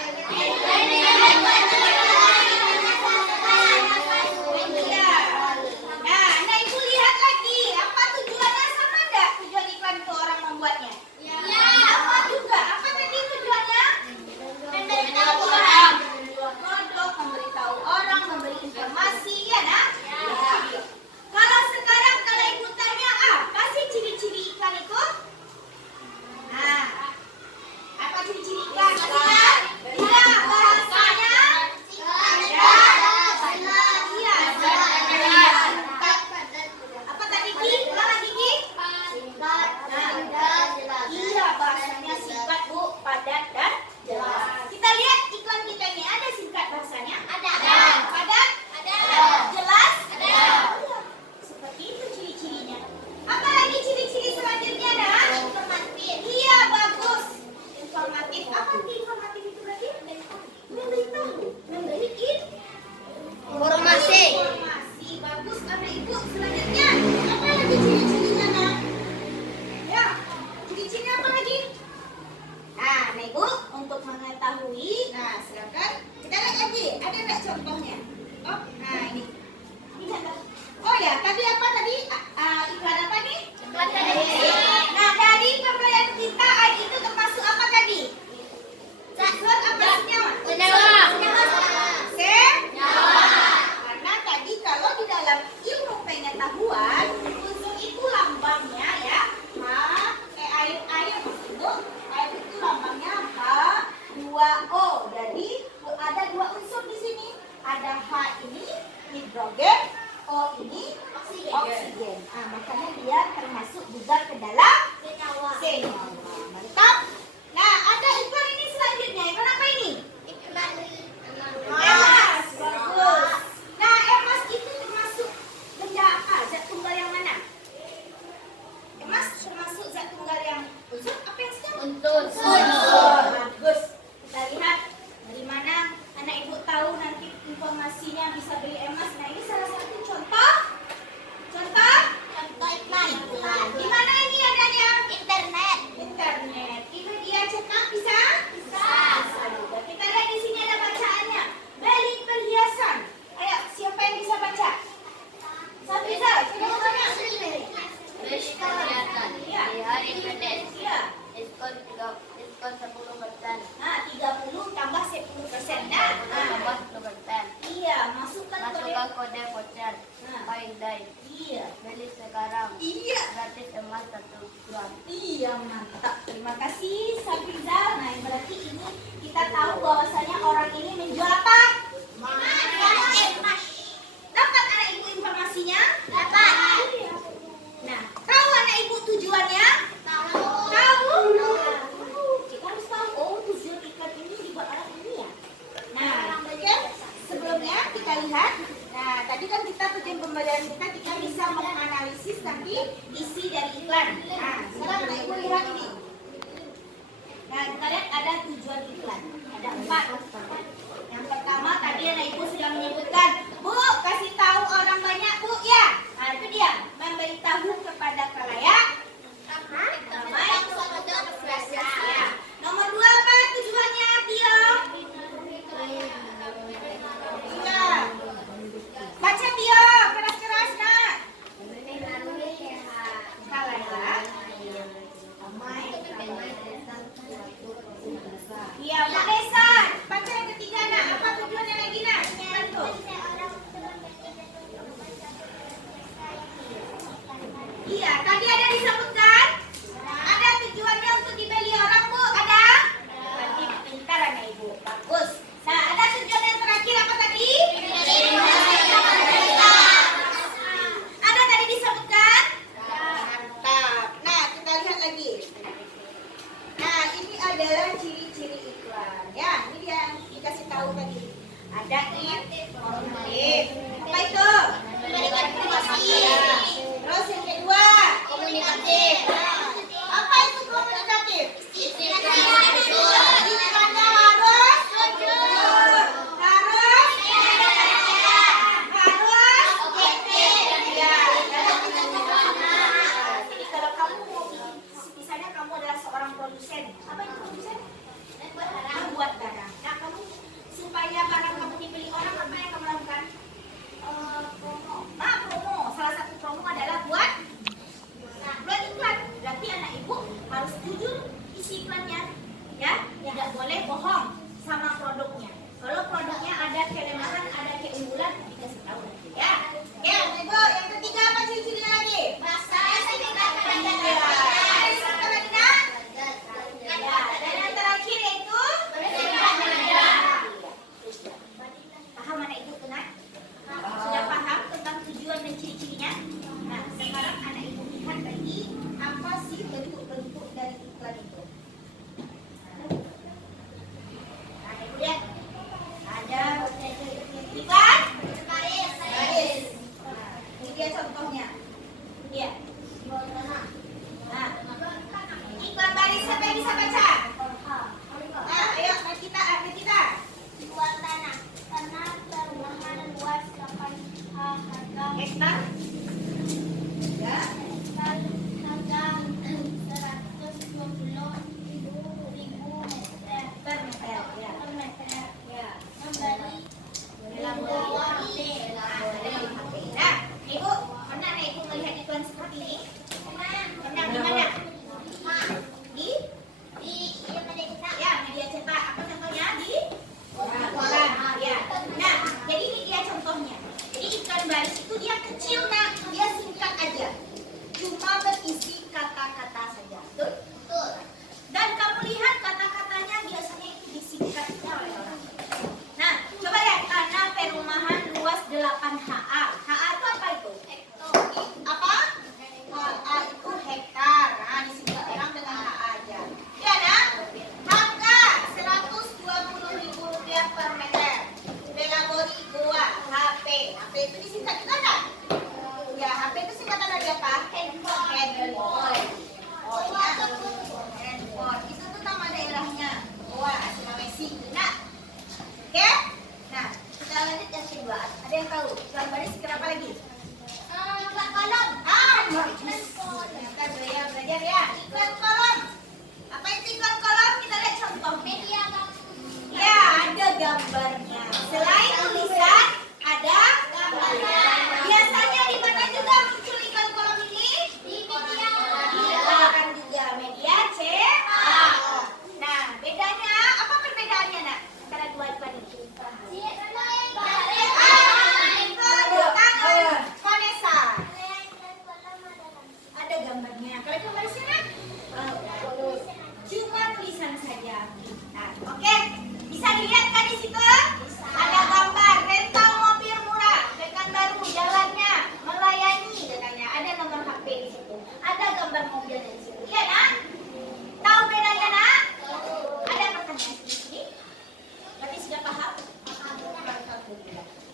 Iya. Nah, ibu lihat lagi. Apa tujuannya sama enggak? Tujuan iklan itu orang membuatnya? Sama juga. Apa tadi tujuannya? Memberitahu orang. Menjual produk, memberitahu orang, memberi informasi, ya nak? Ya. Kalau sekarang kalau ibu tanya apa sih ciri-ciri iklan itu? Nah, apa ciri-ciri iklan? Iya, bahasanya. Iya. Apa tadi Ki? Ulang lagi Ki? Iya, bahasanya singkat Bu, padat dan jelas. Kita lihat iklan kita ini ada singkat bahasanya? Ada. Padat? Ada. Jelas? Ada. Iya. Seperti itu ciri-cirinya. Apa lagi ciri-ciri selanjutnya dah? Informatif. Iya, bagus. Informatif. Apa arti informatif itu berarti? Memberitahu. Memberi informasi. Bagus, anak ibu. Selanjutnya, apa lagi ciri-cirinya nak? Ya, ciri-cirinya apa lagi? Nah, ibu untuk mengetahui, nah silakan kita lihat lagi. Ada nggak contohnya? Oh, nah ini. Ini ada. Oh ya, tadi apa tadi? Iklan apa nih? Iklan televisi. Nah, dari pembelian kita itu termasuk apa tadi? Unsur apa senyawa? Senyawa. Karena tadi ada H ini hidrogen, O ini oksigen. Ah, makanya dia termasuk juga ke dalam senyawa. Mantap. Nah, ada iklan ini selanjutnya. Iklan apa ini? Emas. Bagus. Nah, emas itu termasuk benda apa? Zat tunggal yang mana? Emas termasuk zat tunggal yang unsur apa yang sedang? Unsur. Bagus. Kita lihat dari mana anak ibu tahu nanti informasinya bisa beli emas. Nah, ini salah satu contoh. Contoh iklan. Di mana ini adanya? Internet. Ini dia cetak bisa? Bisa. Kita lihat di sini ada bacaannya. Beli perhiasan. Ayo, siapa yang bisa baca? Safiza, coba bacanya. Iya. Iya. Diskon 10%. Nah, 30 tambah 10%. Nah, Tambah 10%. iya, masukkan kode. Masukkan kode voucher. Nah. Payday. Iya. Beli sekarang. Iya. Gratis emas 1 gram. Iya, mantap. Terima kasih Safiza. Nah, berarti ini kita tahu bahwasanya orang ini menjual apa? Emas. Dapat anak ibu informasinya? Dapat. Nah, tahu anak ibu tujuannya? Tahu. Kita harus tahu, oh tujuan iklan ini dibuat anak ini ya. Nah, oke. Sebelumnya kita lihat. Nah, tadi kan kita tujuan pembelajaran kita bisa menganalisis nanti isi dari iklan. Nah, sekarang anak ibu lihat ini. Nah, kita lihat ada tujuan iklan. Ada 4. Yang pertama tadi anak ibu sudah menyebutkan, Bu, kasih tahu orang banyak, Bu, ya. Nah, itu dia, memberitahu kepada khalayak ramai. Ya. Nomor 2 apa tujuannya, Tio? Iya. Baca Tio, keras-keras, nak. Khalayak ramai. Iya, Bu Desa. Baca yang ketiga, nak. Apa tujuannya lagi, nak? Bantu. Iya, tadi ada disebutkan. Ada tujuannya untuk dibeli orang, Bu. Ada? Berarti pintar anak ibu. Bagus. Nah, ada tujuan yang terakhir apa tadi? Ada tadi disebutkan? Mantap. Nah, kita lihat lagi. Nah, ini adalah ciri-ciri iklan. Ya, ini dia yang dikasih tahu tadi. Ada informatif. Apa itu? Memberikan informasi. Terus yang kedua, komunikatif. Apa itu komunikatif? Iklannya harus jujur. Harus objektif. Ya. Jadi kalau kamu mau misalnya kamu adalah seorang produsen, apa itu produsen? Membuat barang. Nah, kamu supaya barang kamu dibeli orang, apa yang kamu lakukan? Promo. Nah, promo. Salah satu promo adalah buat iklan. Berarti anak ibu harus jujur isi iklannya, ya. Tidak boleh bohong sama produknya. Kalau produknya ada kelemahan, ada keunggulan, dikasih tahu nanti, ya. Oke, ibu. Yang ketiga apa ciri-cirinya lagi? Dan yang terakhir yaitu paham anak ibu tenang? Sudah paham tentang tujuan dan ciri-cirinya? Nah, sekarang anak ibu lihat lagi apa sih bentuk-bentuk dari iklan itu. Nah, ibu lihat. Ada iklan baris. Nah, ini dia contohnya. Iya. Nah, iklan baris siapa yang bisa baca? Nah, ayo kita. Jual tanah. Tanah perumahan luas 8 harga. Hektar. Ya. Hektar harga 120.000 meter. Per meter. Ya. Per meter. Ya. Membeli Nah, ibu, pernah nih ibu melihat iklan seperti ini? Pernah di mana? Di media cetak. Apa contohnya? Di koran. Ya. Nah, jadi ini dia contohnya. Jadi iklan baris itu dia kecil, nah.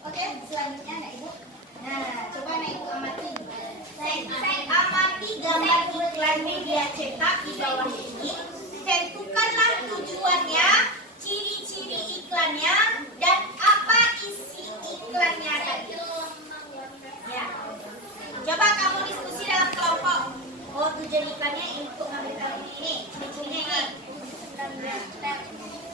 Oke, selanjutnya anak ibu. Nah, coba anak ibu amati. Amati gambar iklan media cetak di bawah ini. Tentukanlah tujuannya, ciri-ciri iklannya, dan apa isi iklannya tadi. Ya. Coba kamu diskusi dalam kelompok. Oh, tujuan iklannya untuk ngambil tahu ini. Ciri-cirinya ini.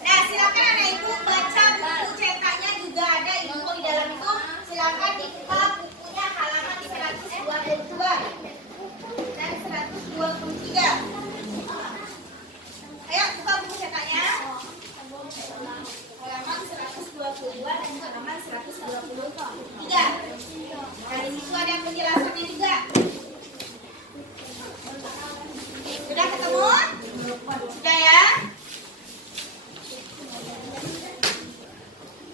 Nah, silakan anak ibu baca buku cetaknya juga ada info di dalam itu. Silakan dibuka bukunya halaman 122 dan 123. Ayo buka buku cetaknya. Halaman 122 dan halaman 123. Nah, di situ ada penjelasannya juga. Sudah ketemu? Sudah ya?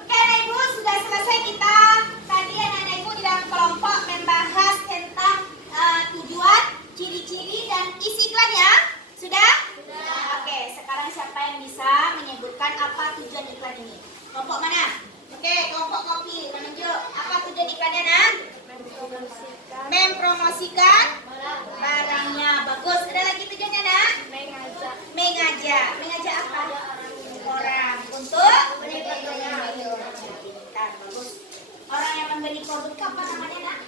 Oke anak ibu, sudah selesai kita tadi anak-anak ibu di dalam kelompok membahas tentang tujuan, ciri-ciri, dan isi iklan ya? Sudah? Sudah. Oke, sekarang siapa yang bisa menyebutkan apa tujuan iklan ini? Kelompok mana? Oke, kelompok kopi menunjuk. Apa tujuan iklannya, Nan? Mempromosikan barangnya. Bagus. Ada lagi tujuannya, Nan? Mengajak. Mengajak apa? Orang untuk membeli. Bagus. Orang yang membeli produk apa namanya, Nak?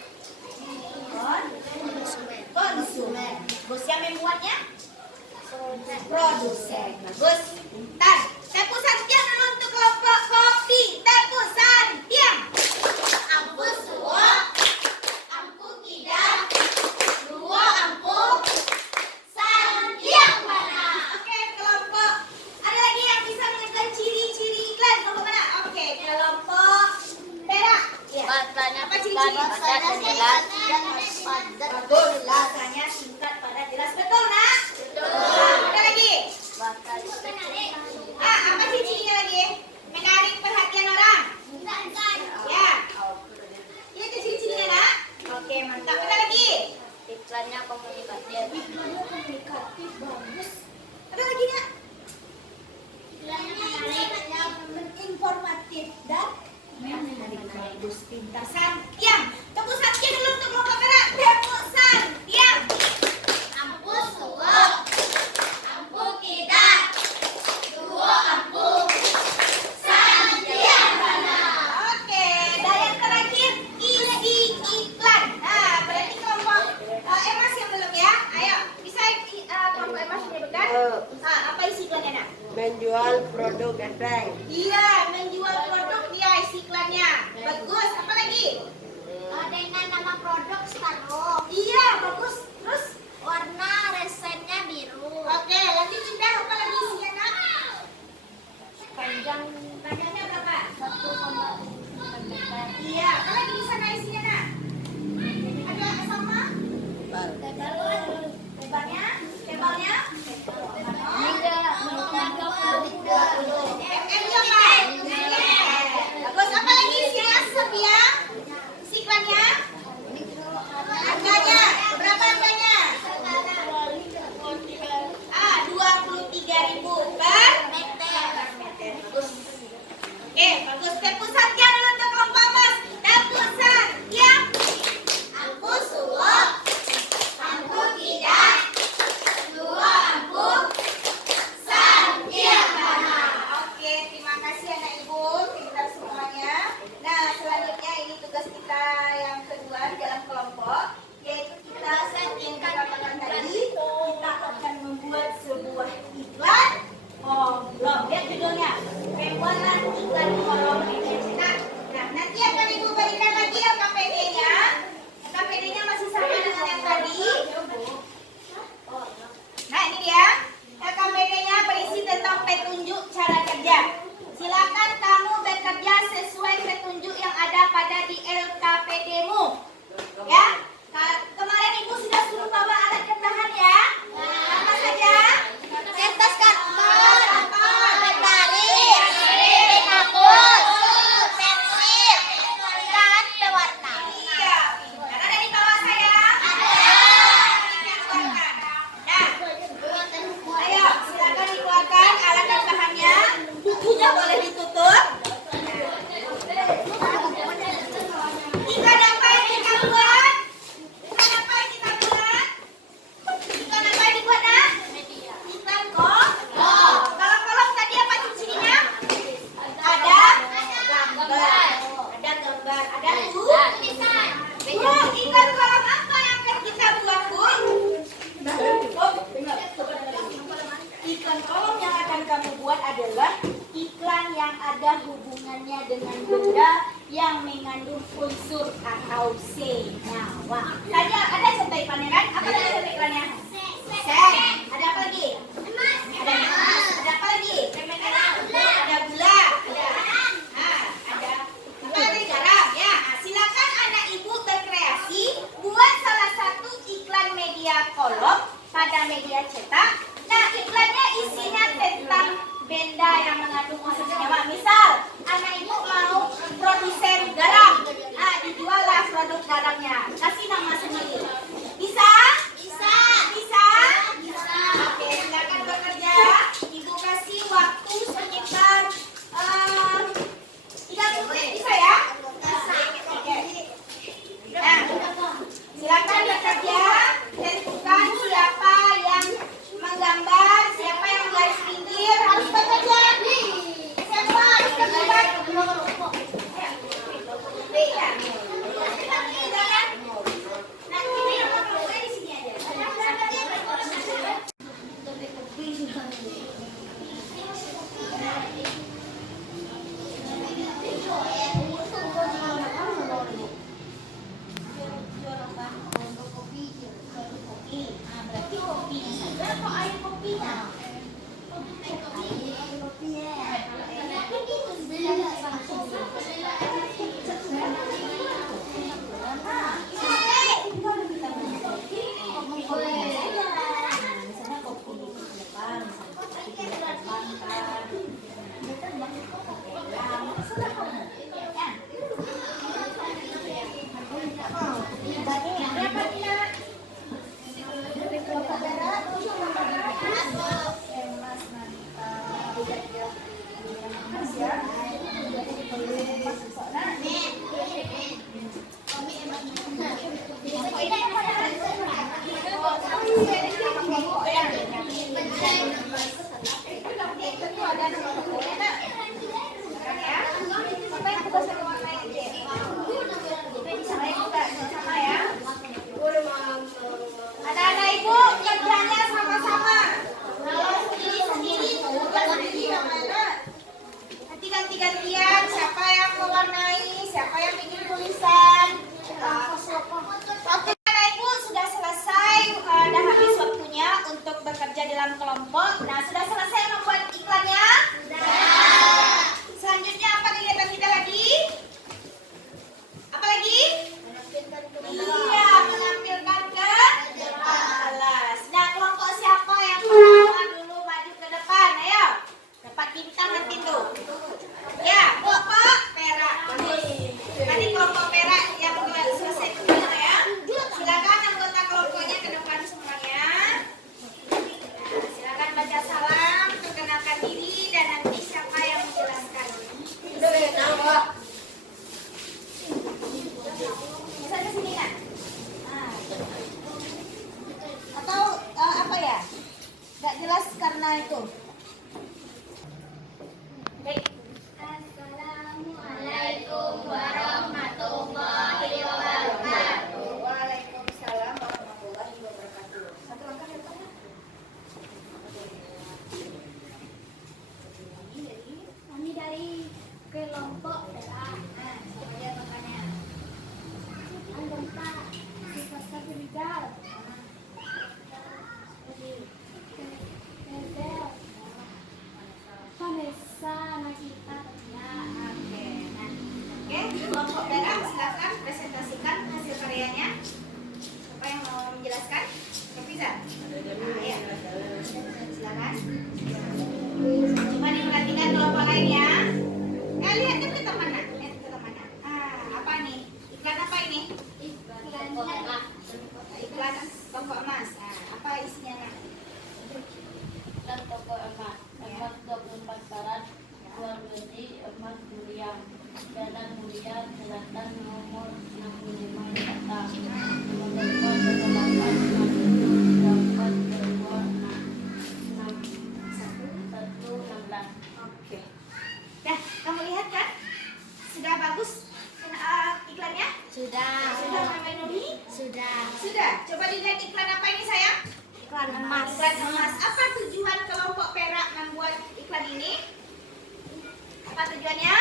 Konsumen. Bagus. Yang membuatnya? Produsen. Bagus. Bentar. Tepusan tiang dulu untuk kelompok kopi. Tepusan tiang. Ampu suwo. Ampu kidang. Duo ampu. Santiang mana? Oke, kelompok. Ada lagi yang bisa menyebutkan ciri-ciri iklan? Kelompok mana? Oke, kelompok perak. Ya. Apa ciri-ciri? Bagus. Bahasanya singkat, padat, jelas. Betul, Nak? Betul. Ada lagi? Apa ciri-cirinya lagi? Menarik perhatian orang. Ya. Ini tuh ciri-cirinya, Nak? Oke, mantap. Ada lagi? Iklannya komunikatif. Iklannya komunikatif, bagus. Ada lagi, Nak? Informatif dan menarik. Bagus, pintar. Santiang. Tepuk santiang dulu untuk kelompok perak. Tepuk santiang. Ampu suwo. Ampu kidang. Duo ampu. Santiang mana? Oke, dan yang terakhir isi iklan. Nah, berarti kelompok Emas yang belum ya. Ayo, bisa kelompok Emas menyebutkan? Apa isi iklannya, Nak? Menjual produk efek. Iya, menjual produk dia isi iklannya. Bagus. Apa lagi? Dengan nama produk Starro. Iya, bagus. Terus? Warna resennya biru. Oke, lanjut Indah. Apa lagi isinya, Nak? Panjang Panjangnya berapa? 1,7 meter. Iya, apa lagi di sana isinya, Nak? Ada sama? Lebarnya? Tebalnya? Bagus. Apa lagi isinya? Asap ya? Isi iklannya? Harganya? Berapa harganya? 23.000 per meter. Bagus. Oke, bagus. Tepuk santiang dulu untuk kelompok Mas. Tepuk gambar. Ada Bu? Bu, iklan kolam apa yang akan kita buat, Bu? Iklan kolom yang akan kamu buat adalah iklan yang ada hubungannya dengan benda yang mengandung unsur atau senyawa. Tadi ada contoh iklannya kan? Apa tadi contoh iklannya? Seng. Ada apa lagi? Ada emas. Ada apa lagi? Ada gula. Ada apa lagi? Garam. Ya. Nah, silakan anak ibu berkreasi buat salah satu iklan media kolom pada media cetak. Nah, iklannya isinya tentang benda yang mengandung unsur senyawa. Misal, anak ibu mau produsen garam. Nah, dijuallah produk garamnya. Kasih nama sendiri. Bisa? Bisa. Bisa? Bisa. Oke, silakan bekerja. Ibu kasih waktu sekitar 30 menit. Bisa ya? Bisa. Oke. Nah, silakan bekerja. Tentukan siapa yang menggambar, siapa yang garis pinggir, harus bekerja. Siapa harus terlibat? Nah, ini nomor di sini aja. Berarti kopinya saja atau air kopinya? Anak-anak ibu kerjanya sama-sama. Kalau sendiri-sendiri bukan sendiri mana. Nanti ganti-gantian siapa yang mewarnai, siapa yang bikin tulisan. Oke, anak ibu sudah selesai, dah habis waktunya untuk bekerja dalam kelompok. Nah, sudah selesai membuat iklannya? Sudah. Selanjutnya apa kegiatan kita lagi? Apa lagi? Iya, menampilkan ke kelas. Nah, kelompok siapa yang pertama dulu maju ke depan? Ayo, dapat bintang nanti tuh. Ya, kelompok perak. Tadi kelompok perak yang selesai dulu ya. Silakan anggota kelompoknya ke depan semuanya. Nah, silakan baca salam, perkenalkan diri dan nanti siapa yang menjelaskan. Bisa ke sini kan? Atau apa ya? Gak jelas karena itu. Baik. Assalamualaikum warahmatullahi wabarakatuh. Waalaikumsalam warahmatullahi wabarakatuh. Satu langkah ke depan. Kami dari kelompok perak. Nah, semuanya makannya. Anggota Sifat Rizal. Vanessa Nakita Tia. Oke, kelompok perak silakan presentasikan hasil karyanya. Siapa yang mau menjelaskan? Bisa. Iya. Silakan. Coba diperhatikan kelompok lain ya. Lihat ke kita mana? Lihat ke kita mana? Apa nih? Iklan apa ini? Iklan toko emas. Apa isinya? Dan toko emas 24 karat, jual beli emas mulia, dana mulia, selatan nomor 65 ke atas, nomor telepon 08 Oke. Nah, kamu lihat kan? Sudah bagus. Sudah. Sudah Mama Nuri? Sudah. Sudah. Coba dilihat iklan apa ini sayang? Iklan emas. Iklan emas. Apa tujuan kelompok perak membuat iklan ini? Apa tujuannya?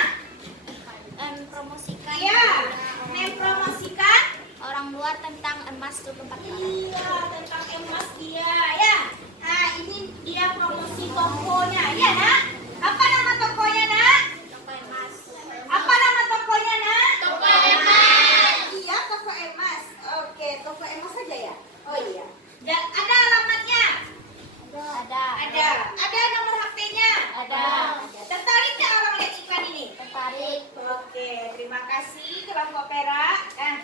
Promosikan. Iya, mempromosikan. Orang luar tentang emas 24 karat. Iya, tentang emas dia ya. Nah, ini dia promosi tokonya. Iya, Nak? Apa nama tokonya, Nak? Toko emas. Apa nama tokonya, Nak? Toko emas. Iya, toko emas. Oke, toko emas saja ya? Oh iya. Dan ada alamatnya? Ada. Ada nomor HP-nya? Ada. Tertarik nggak orang lihat iklan ini? Tertarik. Oke, terima kasih kelompok perak. Nah,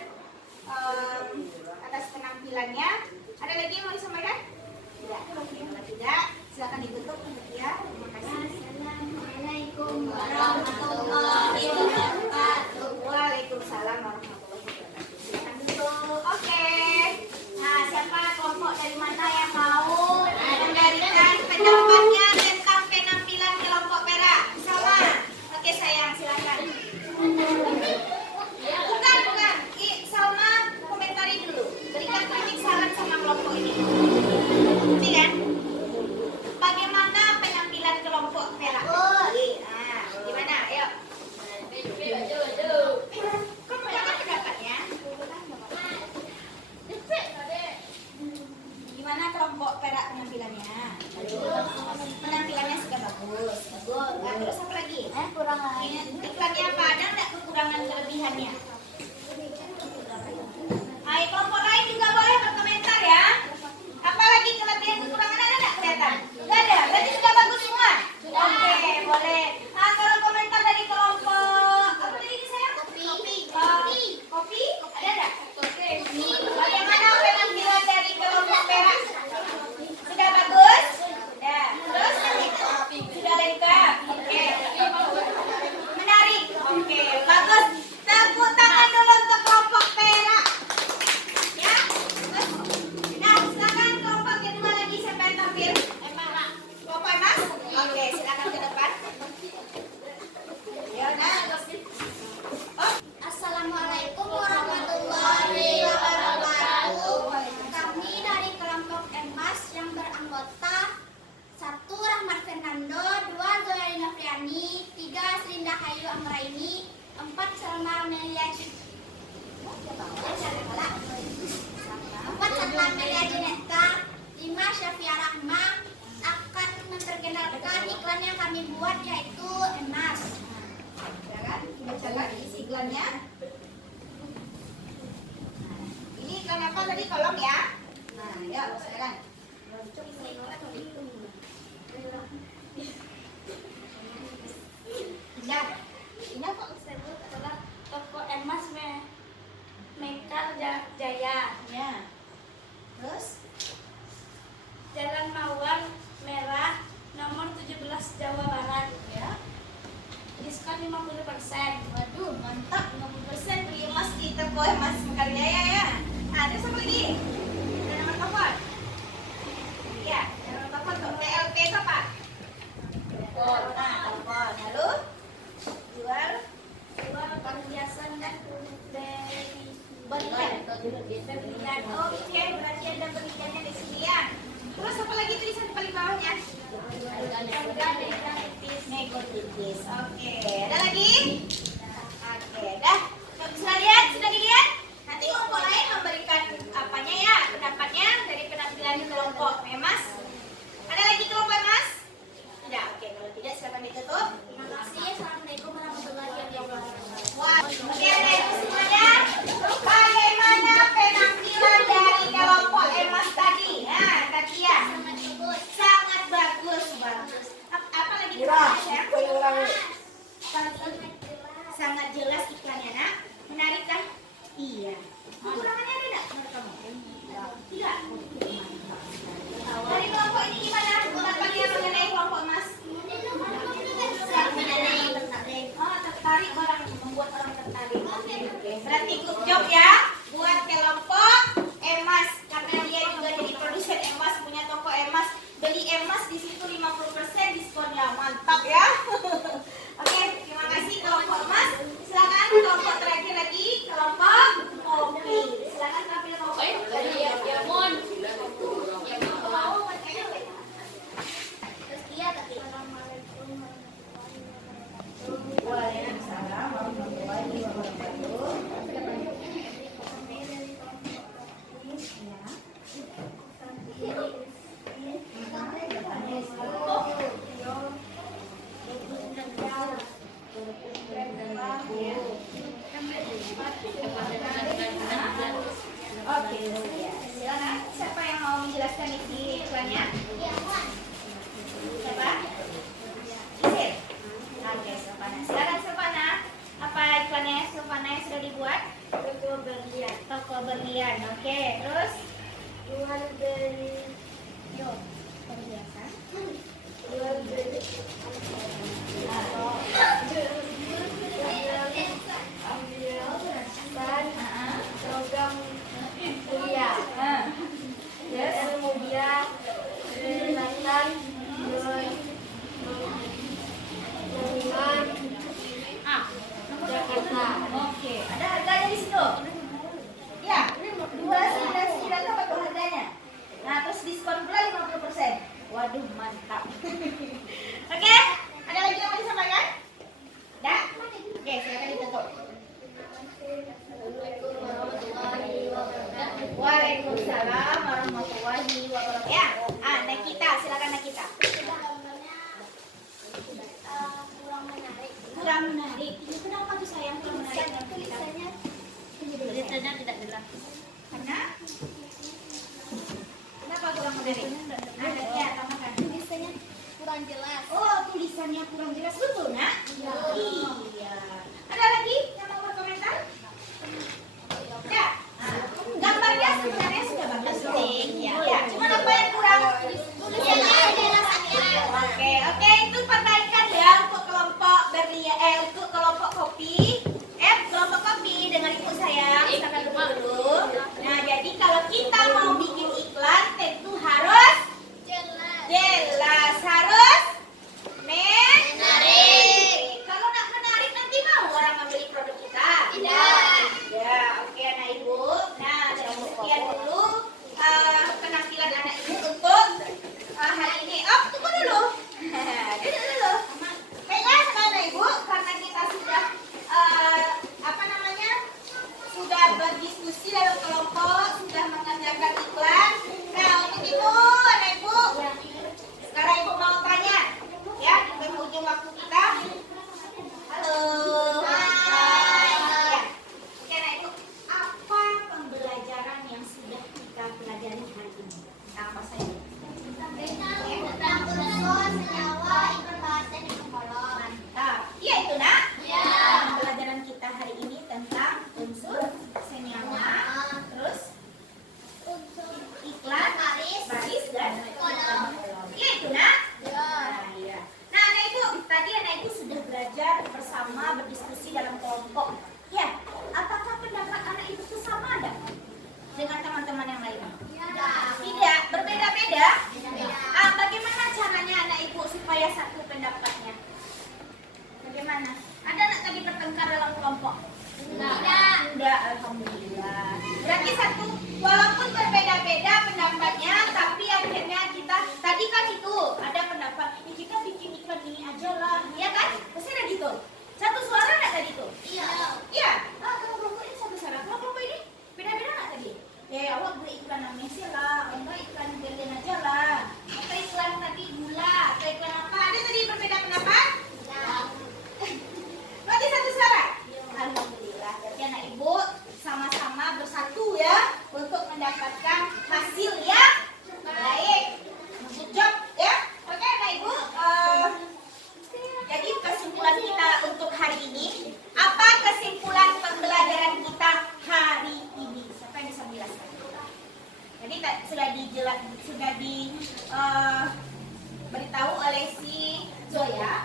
atas penampilannya. Ada lagi yang mau disampaikan? Tidak. Kalau tidak, silakan ditutup ya. Terima kasih. Assalamualaikum warahmatullahi wabarakatuh. Waalaikumsalam warahmatullahi wabarakatuh. Silakan duduk. Oke. Nah, siapa kelompok dari mana yang mau memberikan pendapatnya tentang penampilan kelompok perak? Sama. Oke, sayang, silakan. Bukan. Salma komentari dulu. Berikan kritik saran sama kelompok ini. Ngerti kan? Bagaimana penampilan kelompok perak? Nah, gimana? Ayo. Kamu dapat pendapatnya? Gimana kelompok perak penampilannya? Penampilannya sudah bagus. Nah, terus apa lagi? Kurang lain. Iklannya apa? Ada nggak kekurangan kelebihannya? Hai, kelompok lain juga boleh berkomentar ya. Apalagi kelebihan kekurangan ada nggak kelihatan? Nggak ada. Berarti sudah bagus semua. Oke, boleh. Nah, kalau komentar dari kelompok apa tadi ini saya? Kopi. Ada nggak? Bagaimana penampilan dari kelompok perak? Sudah bagus? Sudah. Terus? Sudah lengkap. Oke. Menarik. Oke, bagus. Tepuk tangan dulu untuk kelompok perak. Ya. Nah, silakan kelompok kedua lagi siapa yang tampil? Kelompok emas? Oke, silakan ke depan. Ya, nah. Oh, Assalamualaikum warahmatullahi wabarakatuh. Kami dari kelompok emas yang beranggota 1. Rahmat Fernando, 2. Zoya Friani, 3. Srinda Hayu Amraini, 4. Salma Amelia 4. Salma Amelia Jineta, 5. Syafia Rahma. Akan memperkenalkan iklan yang kami buat yaitu emas. silakan dibacakan isi iklannya. Ini iklan apa tadi? Tolong ya. Nah, ya, silakan. Indah. Indah kok Tersebut adalah toko emas Mekar Jaya, ya. Terus Jalan Mawar Merah, nomor 17 Jawa Barat. ya. Diskon 50%. Waduh, mantap. 50% beli emas di toko emas Mekarjaya ya. Nah, terus apa lagi? Ada nomor telepon? Iya, ada nomor telepon tuh. TLP itu apa? Nah, telepon. Lalu jual Perhiasan dan dari berikan. berlian. Oke, berarti ada berikannya di sini ya. Terus apa lagi tulisan di paling bawahnya? Nego tipis. Oke, ada lagi? Oke, dah. Sudah lihat? Sudah dilihat? Nanti kelompok lain memberikan apanya ya, pendapatnya dari penampilan kelompok emas. Ada lagi kelompok emas? Tidak. Oke, kalau tidak silakan ditutup. Terima kasih. Assalamualaikum warahmatullahi wabarakatuh. Wah, oke, ada itu semuanya. Bagaimana penampilan dari kelompok emas tadi? Nah, tadi ya. Sangat bagus. Apa lagi ya? Sangat jelas iklannya, Nak. Menarik kan? Iya. Kekurangannya ada nggak menurut kamu? Tidak. Dari kelompok ini gimana? Pendapatnya mengenai kelompok emas? Oh, tertarik orang membuat orang tertarik. Oke. Berarti good job ya buat kelompok emas karena dia juga jadi produsen emas, punya toko emas. Beli emas di situ 50% diskonnya. Mantap ya. Oke, terima kasih kelompok emas. Silakan kelompok terakhir lagi, kelompok Ya, silakan. Siapa yang mau menjelaskan isi iklannya? Siapa? Isir. Oke, Silvana. Silakan Silvana. Apa iklannya Silvana yang sudah dibuat? Toko berlian. Toko berlian. Oke, terus Jual beli. perhiasan. Jual beli. Program kuliah. Yes. Kemudian peralatan Ah, Jakarta. oke. Ada harganya di situ. Ya, 299 apa tuh harganya? Nah, terus diskon pula 50%. Waduh, mantap. Oke, ada lagi yang mau disampaikan? Dah? Oke, silakan ditutup. Waalaikumsalam warahmatullahi wabarakatuh. Ya, Nakita, silakan Nakita. Kurang menarik. Kurang menarik. Ini kenapa tuh sayang kurang menarik? Tulisannya tidak jelas. Karena kenapa kurang menarik? Ada ya, tambahkan. Tulisannya kurang jelas. Oh, tulisannya kurang jelas, betul nak? Iya. Ada lagi yang mau berkomentar? Ya. Gambarnya sebenarnya sudah bagus sih. Ya. Cuma apa yang kurang? Tulisannya jelas. Oke, itu perbaikan ya untuk kelompok untuk kelompok kopi. Kelompok kopi dengan ibu saya. Silakan dulu. Nah, jadi kalau kita mau bikin iklan tentu harus jelas, harus menarik. Kalau nggak menarik nanti mau orang membeli produk kita? Tidak. Ya, oke anak ibu. Nah, jadi sekian dulu penampilan anak ibu untuk hari ini. Oh, tunggu dulu. Duduk dulu. Baiklah sama anak ibu, karena kita sudah sudah berdiskusi dalam kelompok, sudah mengerjakan iklan. Nah, untuk itu anak ibu, sekarang ibu mau tanya, ya, di penghujung waktu kita. Halo. Hai. Ya. Oke, anak ibu, apa pembelajaran yang sudah kita pelajari hari ini? Tentang apa saja? Tentang unsur, senyawa, ikon bahasa, dan kolom. Mantap. Iya itu nak? Ya. Pembelajaran kita hari ini tentang unsur, senyawa, terus iklan, baris, dan kolom. Iya itu nak? Nah, iya. Nah, anak ibu, tadi anak ibu sudah belajar bersama berdiskusi dalam kelompok. Ya, apakah pendapat anak ibu itu sama ada dengan teman-teman yang lain? Tidak, berbeda-beda. Bagaimana caranya anak ibu supaya satu pendapatnya? Bagaimana? Ada anak tadi bertengkar dalam kelompok? Tidak, alhamdulillah. Berarti satu, walaupun berbeda-beda pendapatnya, tapi akhirnya kita tadi kan itu ada pendapat, kita bikin iklan ini aja lah, ya kan? Pasti ada gitu. Satu suara nggak tadi tuh? Iya. Kalau kelompok ini satu suara, kalau kelompok ini beda-beda nggak tadi? Ya, awak buat iklan Messi lah, enggak iklan Gelen aja lah. Atau iklan tadi gula, atau iklan apa? Ada tadi berbeda pendapat? Berarti satu suara? Alhamdulillah. Berarti anak ibu sama-sama bersatu ya untuk mendapatkan hasil yang baik. Good job ya. Oke anak ibu. Jadi kesimpulan kita untuk hari ini, apa kesimpulan pembelajaran kita hari ini? Siapa yang bisa menjelaskan? Jadi sudah diberitahu oleh si Zoya,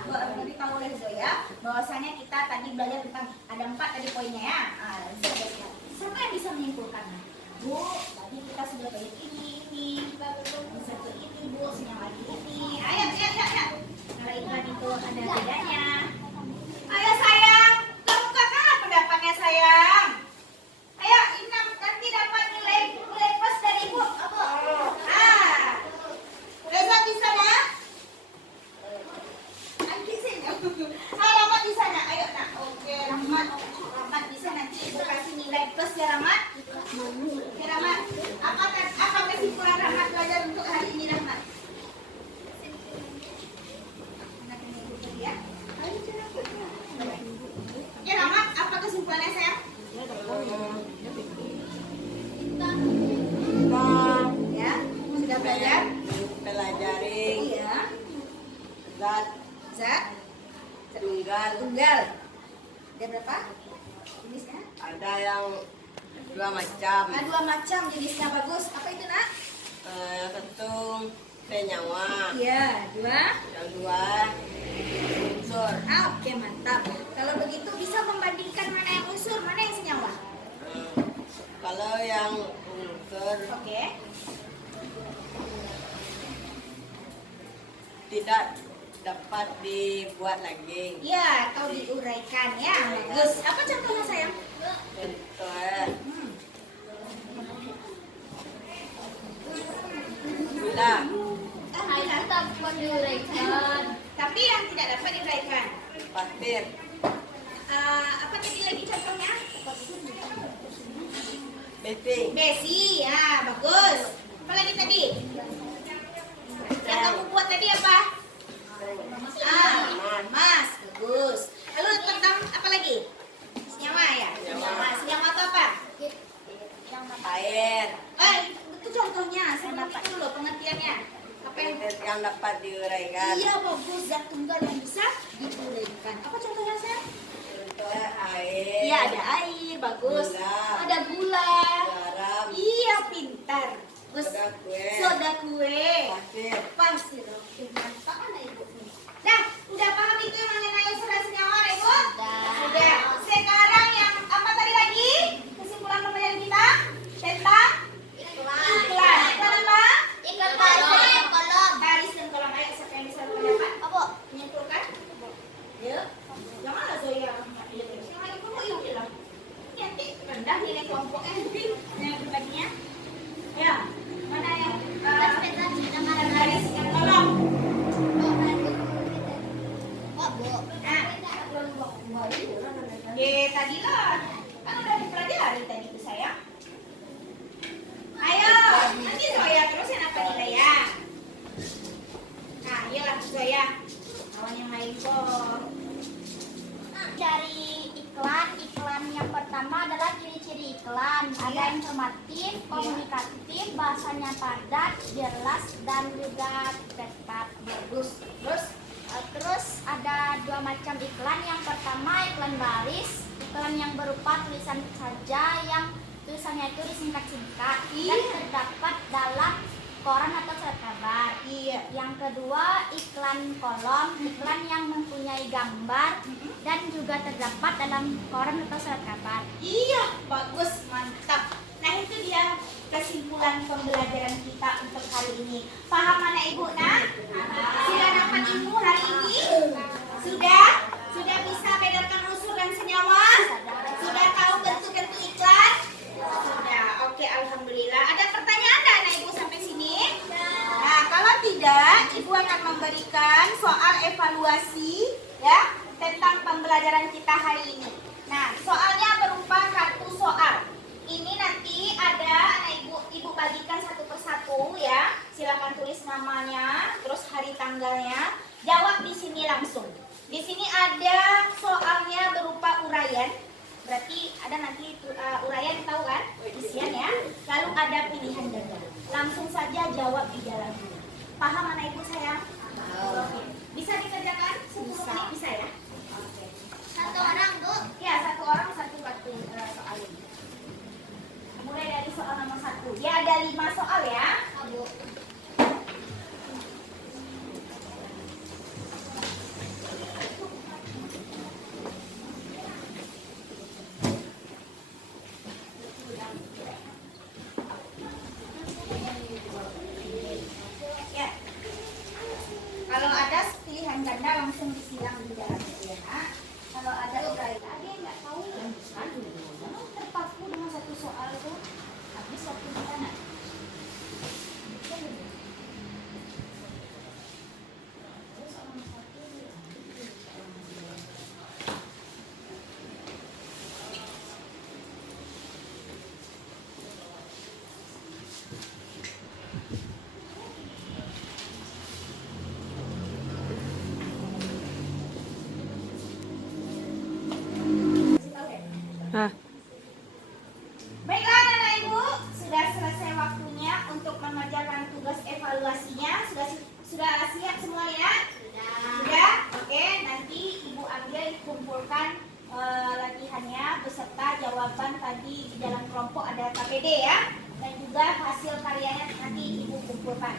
bahwasanya kita tadi belajar tentang ada 4 tadi poinnya ya. Siapa yang bisa menyimpulkan? Bu, tadi kita sudah belajar ini, satu ini bu, senyawa ini. Ayo. Kalau iklan itu ada bedanya. Ayo sayang, kemukakanlah pendapatnya sayang. Ayo, Inam nanti dapat nilai plus dari ibu. Reza bisa nak? Rahmat di sana, ayo nak. Oke, Rahmat bisa nanti ibu kasih nilai plus ya Rahmat. Oke Rahmat, apa kesimpulan Rahmat belajar untuk hari ini Rahmat? Ya. Tunggal. Ada berapa jenisnya? Ada yang 2 macam. Nah, 2 macam jenisnya bagus. Apa itu nak? Yang satu senyawa, Iya, 2. yang 2 unsur. Oke, mantap. Kalau begitu bisa membandingkan mana yang unsur, mana yang senyawa. Kalau yang unsur Oke. tidak dapat dibuat lagi. Iya, atau diuraikan ya. Bagus. Apa contohnya sayang? Contohnya gula, Air dapat diuraikan. Tapi yang tidak dapat diuraikan. pasir, Apa tadi lagi contohnya? besi, Besi, ya bagus. Apa lagi tadi? Yang kamu buat tadi apa? Emas, bagus. Lalu tentang apa lagi? Senyawa ya? Senyawa. Senyawa itu apa? air, Itu contohnya, saya itu loh pengertiannya. Apa yang yang dapat diuraikan. Iya bagus, zat tunggal yang bisa diuraikan. Apa contohnya saya? Contohnya air, Iya ada air, bagus. Gula. Ada gula. garam, Iya pintar. Terus soda kue, soda kue. pasir. Pasir. Oke, mantap anak ibu nih. Nah, udah paham itu yang mengenai unsur dan senyawa, ibu? Sudah. Sekarang yang apa tadi lagi? Kesimpulan pembelajaran kita tentang iklan. Iklan apa? Garis dan kolom. Ayo, siapa yang bisa mendapat? Menyimpulkan? Ya. Jangan lah Zoya. Yang lain kamu yuk bilang. Nanti rendah nilai kelompoknya nilai berbaginya. Ya. Mana yang garis yang kolom? Tadi lah. Kan udah dipelajari tadi itu sayang. Ayo, nanti Zoya terusin apa nilai ya? Nah, iyalah Zoya. Kawan yang lain kok. Dari iklan yang pertama adalah ciri-ciri iklan. Ada informatif, komunikatif, bahasanya padat, jelas, dan juga tepat. Bagus. Terus ada 2 macam iklan. Yang pertama iklan baris, iklan yang berupa tulisan saja yang tulisannya itu disingkat-singkat dan terdapat dalam koran atau surat kabar. Iya. Yang kedua iklan kolom, iklan yang mempunyai gambar dan juga terdapat dalam koran atau surat kabar. Iya, bagus, mantap. Nah, itu dia kesimpulan pembelajaran kita untuk kali ini. Paham mana ibu nak? Sudah dapat ilmu hari ini? Sudah? Sudah bisa bedakan unsur dan senyawa? Sudah tahu bentuk-bentuk iklan? Sudah. Oke, alhamdulillah. Ada pertanyaan enggak anak ibu sampai sini? Nah, kalau tidak, ibu akan memberikan soal evaluasi ya tentang pembelajaran kita hari ini. Nah, soalnya berupa kartu soal. Ini nanti ada anak ibu bagikan satu persatu ya. Silakan tulis namanya, terus hari tanggalnya. Jawab di sini langsung. Di sini ada soalnya berupa uraian. Berarti ada nanti uraian, tahu kan? Isian ya. Lalu ada pilihan ganda. Langsung saja jawab di dalam ini. Paham anak ibu sayang? Oke. Bisa dikerjakan? 10 menit bisa ya? Oke. Satu orang, Bu. Ya, satu orang satu kartu soal ini. Mulai dari soal nomor 1. Ya, ada 5 soal ya. Bu. Ya. Kalau ada pilihan ganda langsung disilang di dalam ya. Kalau ada uraian, ada yang nggak tahu. Aduh, jangan terpaku dengan satu soal itu. Habis waktu kita nak. Baiklah anak ibu, sudah selesai waktunya untuk mengerjakan tugas evaluasinya. Sudah siap semua ya? Sudah. Oke, nanti ibu ambil tadi di dalam kelompok ada KPD ya, dan juga hasil karyanya nanti ibu kumpulkan.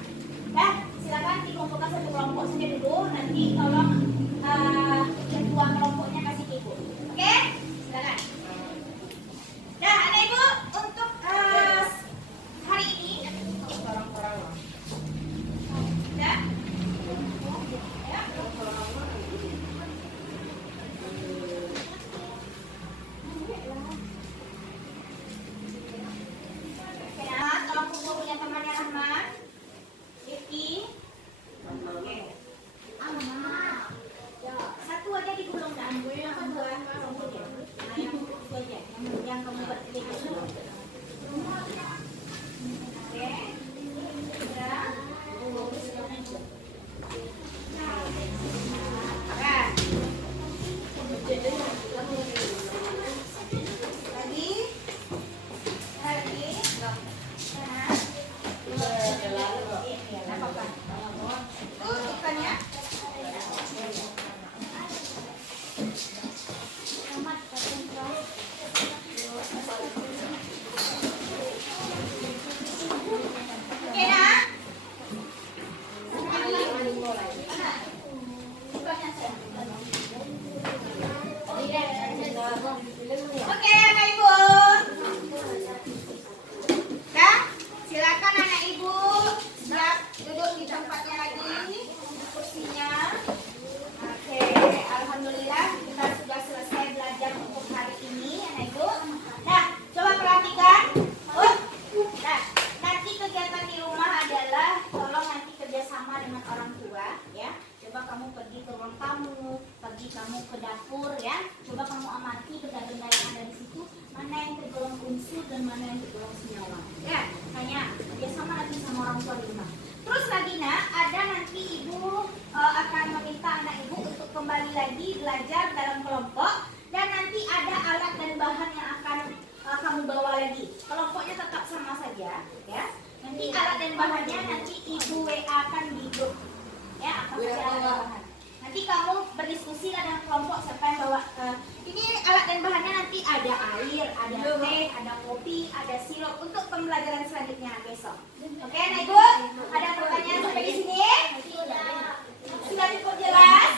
Nah, silakan dikumpulkan satu kelompok saja dulu. Nanti tolong ketua kelompoknya kasih ke ibu. Oke, silakan. Nah, anak ibu untuk hari ini ya. Tolong kumpul punya temannya Rahmat, Rifki. Oke. Satu aja digulung dan yang dua kelompok ya. Nah, yang itu aja, yang kamu buat ini. Oke. Sudah. Oke, anak ibu. Nah, silakan anak ibu siap duduk di tempatnya lagi, di kursinya. Oke, alhamdulillah kita sudah selesai belajar untuk hari ini, anak ibu. Nah, coba perhatikan. Nah, nanti kegiatan di rumah adalah tolong nanti kerjasama dengan orang tua, ya. Coba kamu pergi ke ruang tamu, pergi kamu ke dapur, ya. Coba kamu amati benda-benda yang ada di situ, mana yang tergolong unsur dan mana yang tergolong senyawa. Ya, hanya kerjasama nanti sama orang tua di rumah. Terus lagi nak, ada nanti ibu akan meminta anak ibu untuk kembali lagi belajar dalam kelompok, dan nanti ada alat dan bahan yang akan kamu bawa lagi. Kelompoknya tetap sama saja, ya. Nanti alat dan bahannya nanti ibu WA kan di grup. Ya, akan ada alat dan bahan. Nanti kamu berdiskusi dengan kelompok siapa yang bawa. Ini alat dan bahannya nanti ada air, ada teh, ada kopi, ada sirup untuk pembelajaran selanjutnya besok. Oke, nah ibu, ada pertanyaan sampai di sini? Sudah cukup jelas?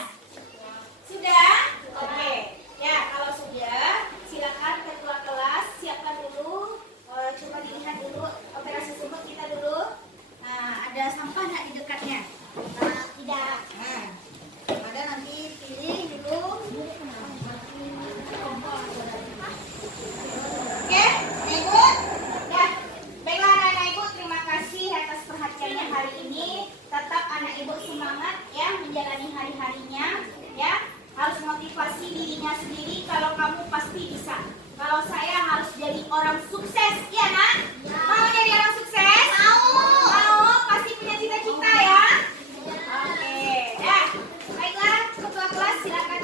Sudah? Oke. Ya, kalau sudah, silakan ketua kelas siapkan dulu. Coba dilihat dulu operasi sumut kita dulu. Nah, ada sampah nggak di dekatnya? Tidak. Nah, ada nanti pilih dulu. Oke, ibu. Ya, baiklah anak ibu, terima kasih atas perhatiannya hari ini. Tetap anak ibu semangat ya menjalani hari-harinya, ya. Harus motivasi dirinya sendiri kalau kamu pasti bisa. Kalau saya harus jadi orang sukses, iya nak? Mau jadi orang sukses? Mau, pasti punya cita-cita ya. Oke, ya. Baiklah, ketua kelas silakan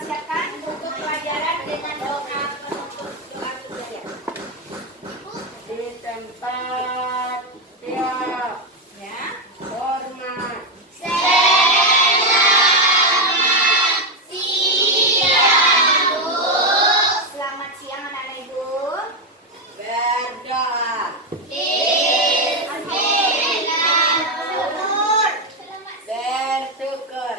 siapkan buku pelajaran dengan doa penutup doa belajar. Di tempat siap, Ya. hormat, Selamat siang anak-anak ibu. berdoa, bersyukur,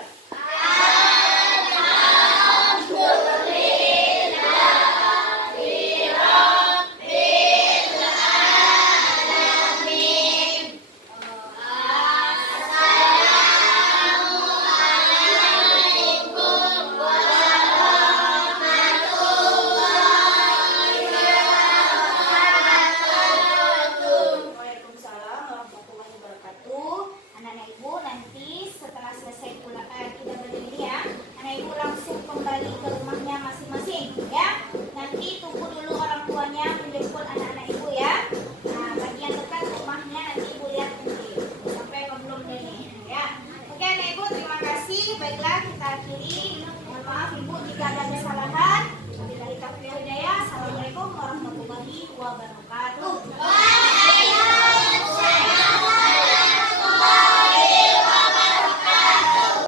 Waalaikumsalam warahmatullahi wabarakatuh. Anak-anak ibu nanti setelah selesai kita berdiri ya, anak ibu langsung kembali ke rumahnya masing-masing ya. Nanti tunggu dulu orang tuanya menjemput anak-anak ibu ya. Nah, bagian dekat rumahnya nanti ibu lihat sendiri sampai belum dari ya. Oke anak ibu, terima kasih. Baiklah, kita akhiri. Mohon maaf ibu jika ada kesalahan. Wabillahi taufiq wal hidayah. Assalamualaikum warahmatullahi wabarakatuh.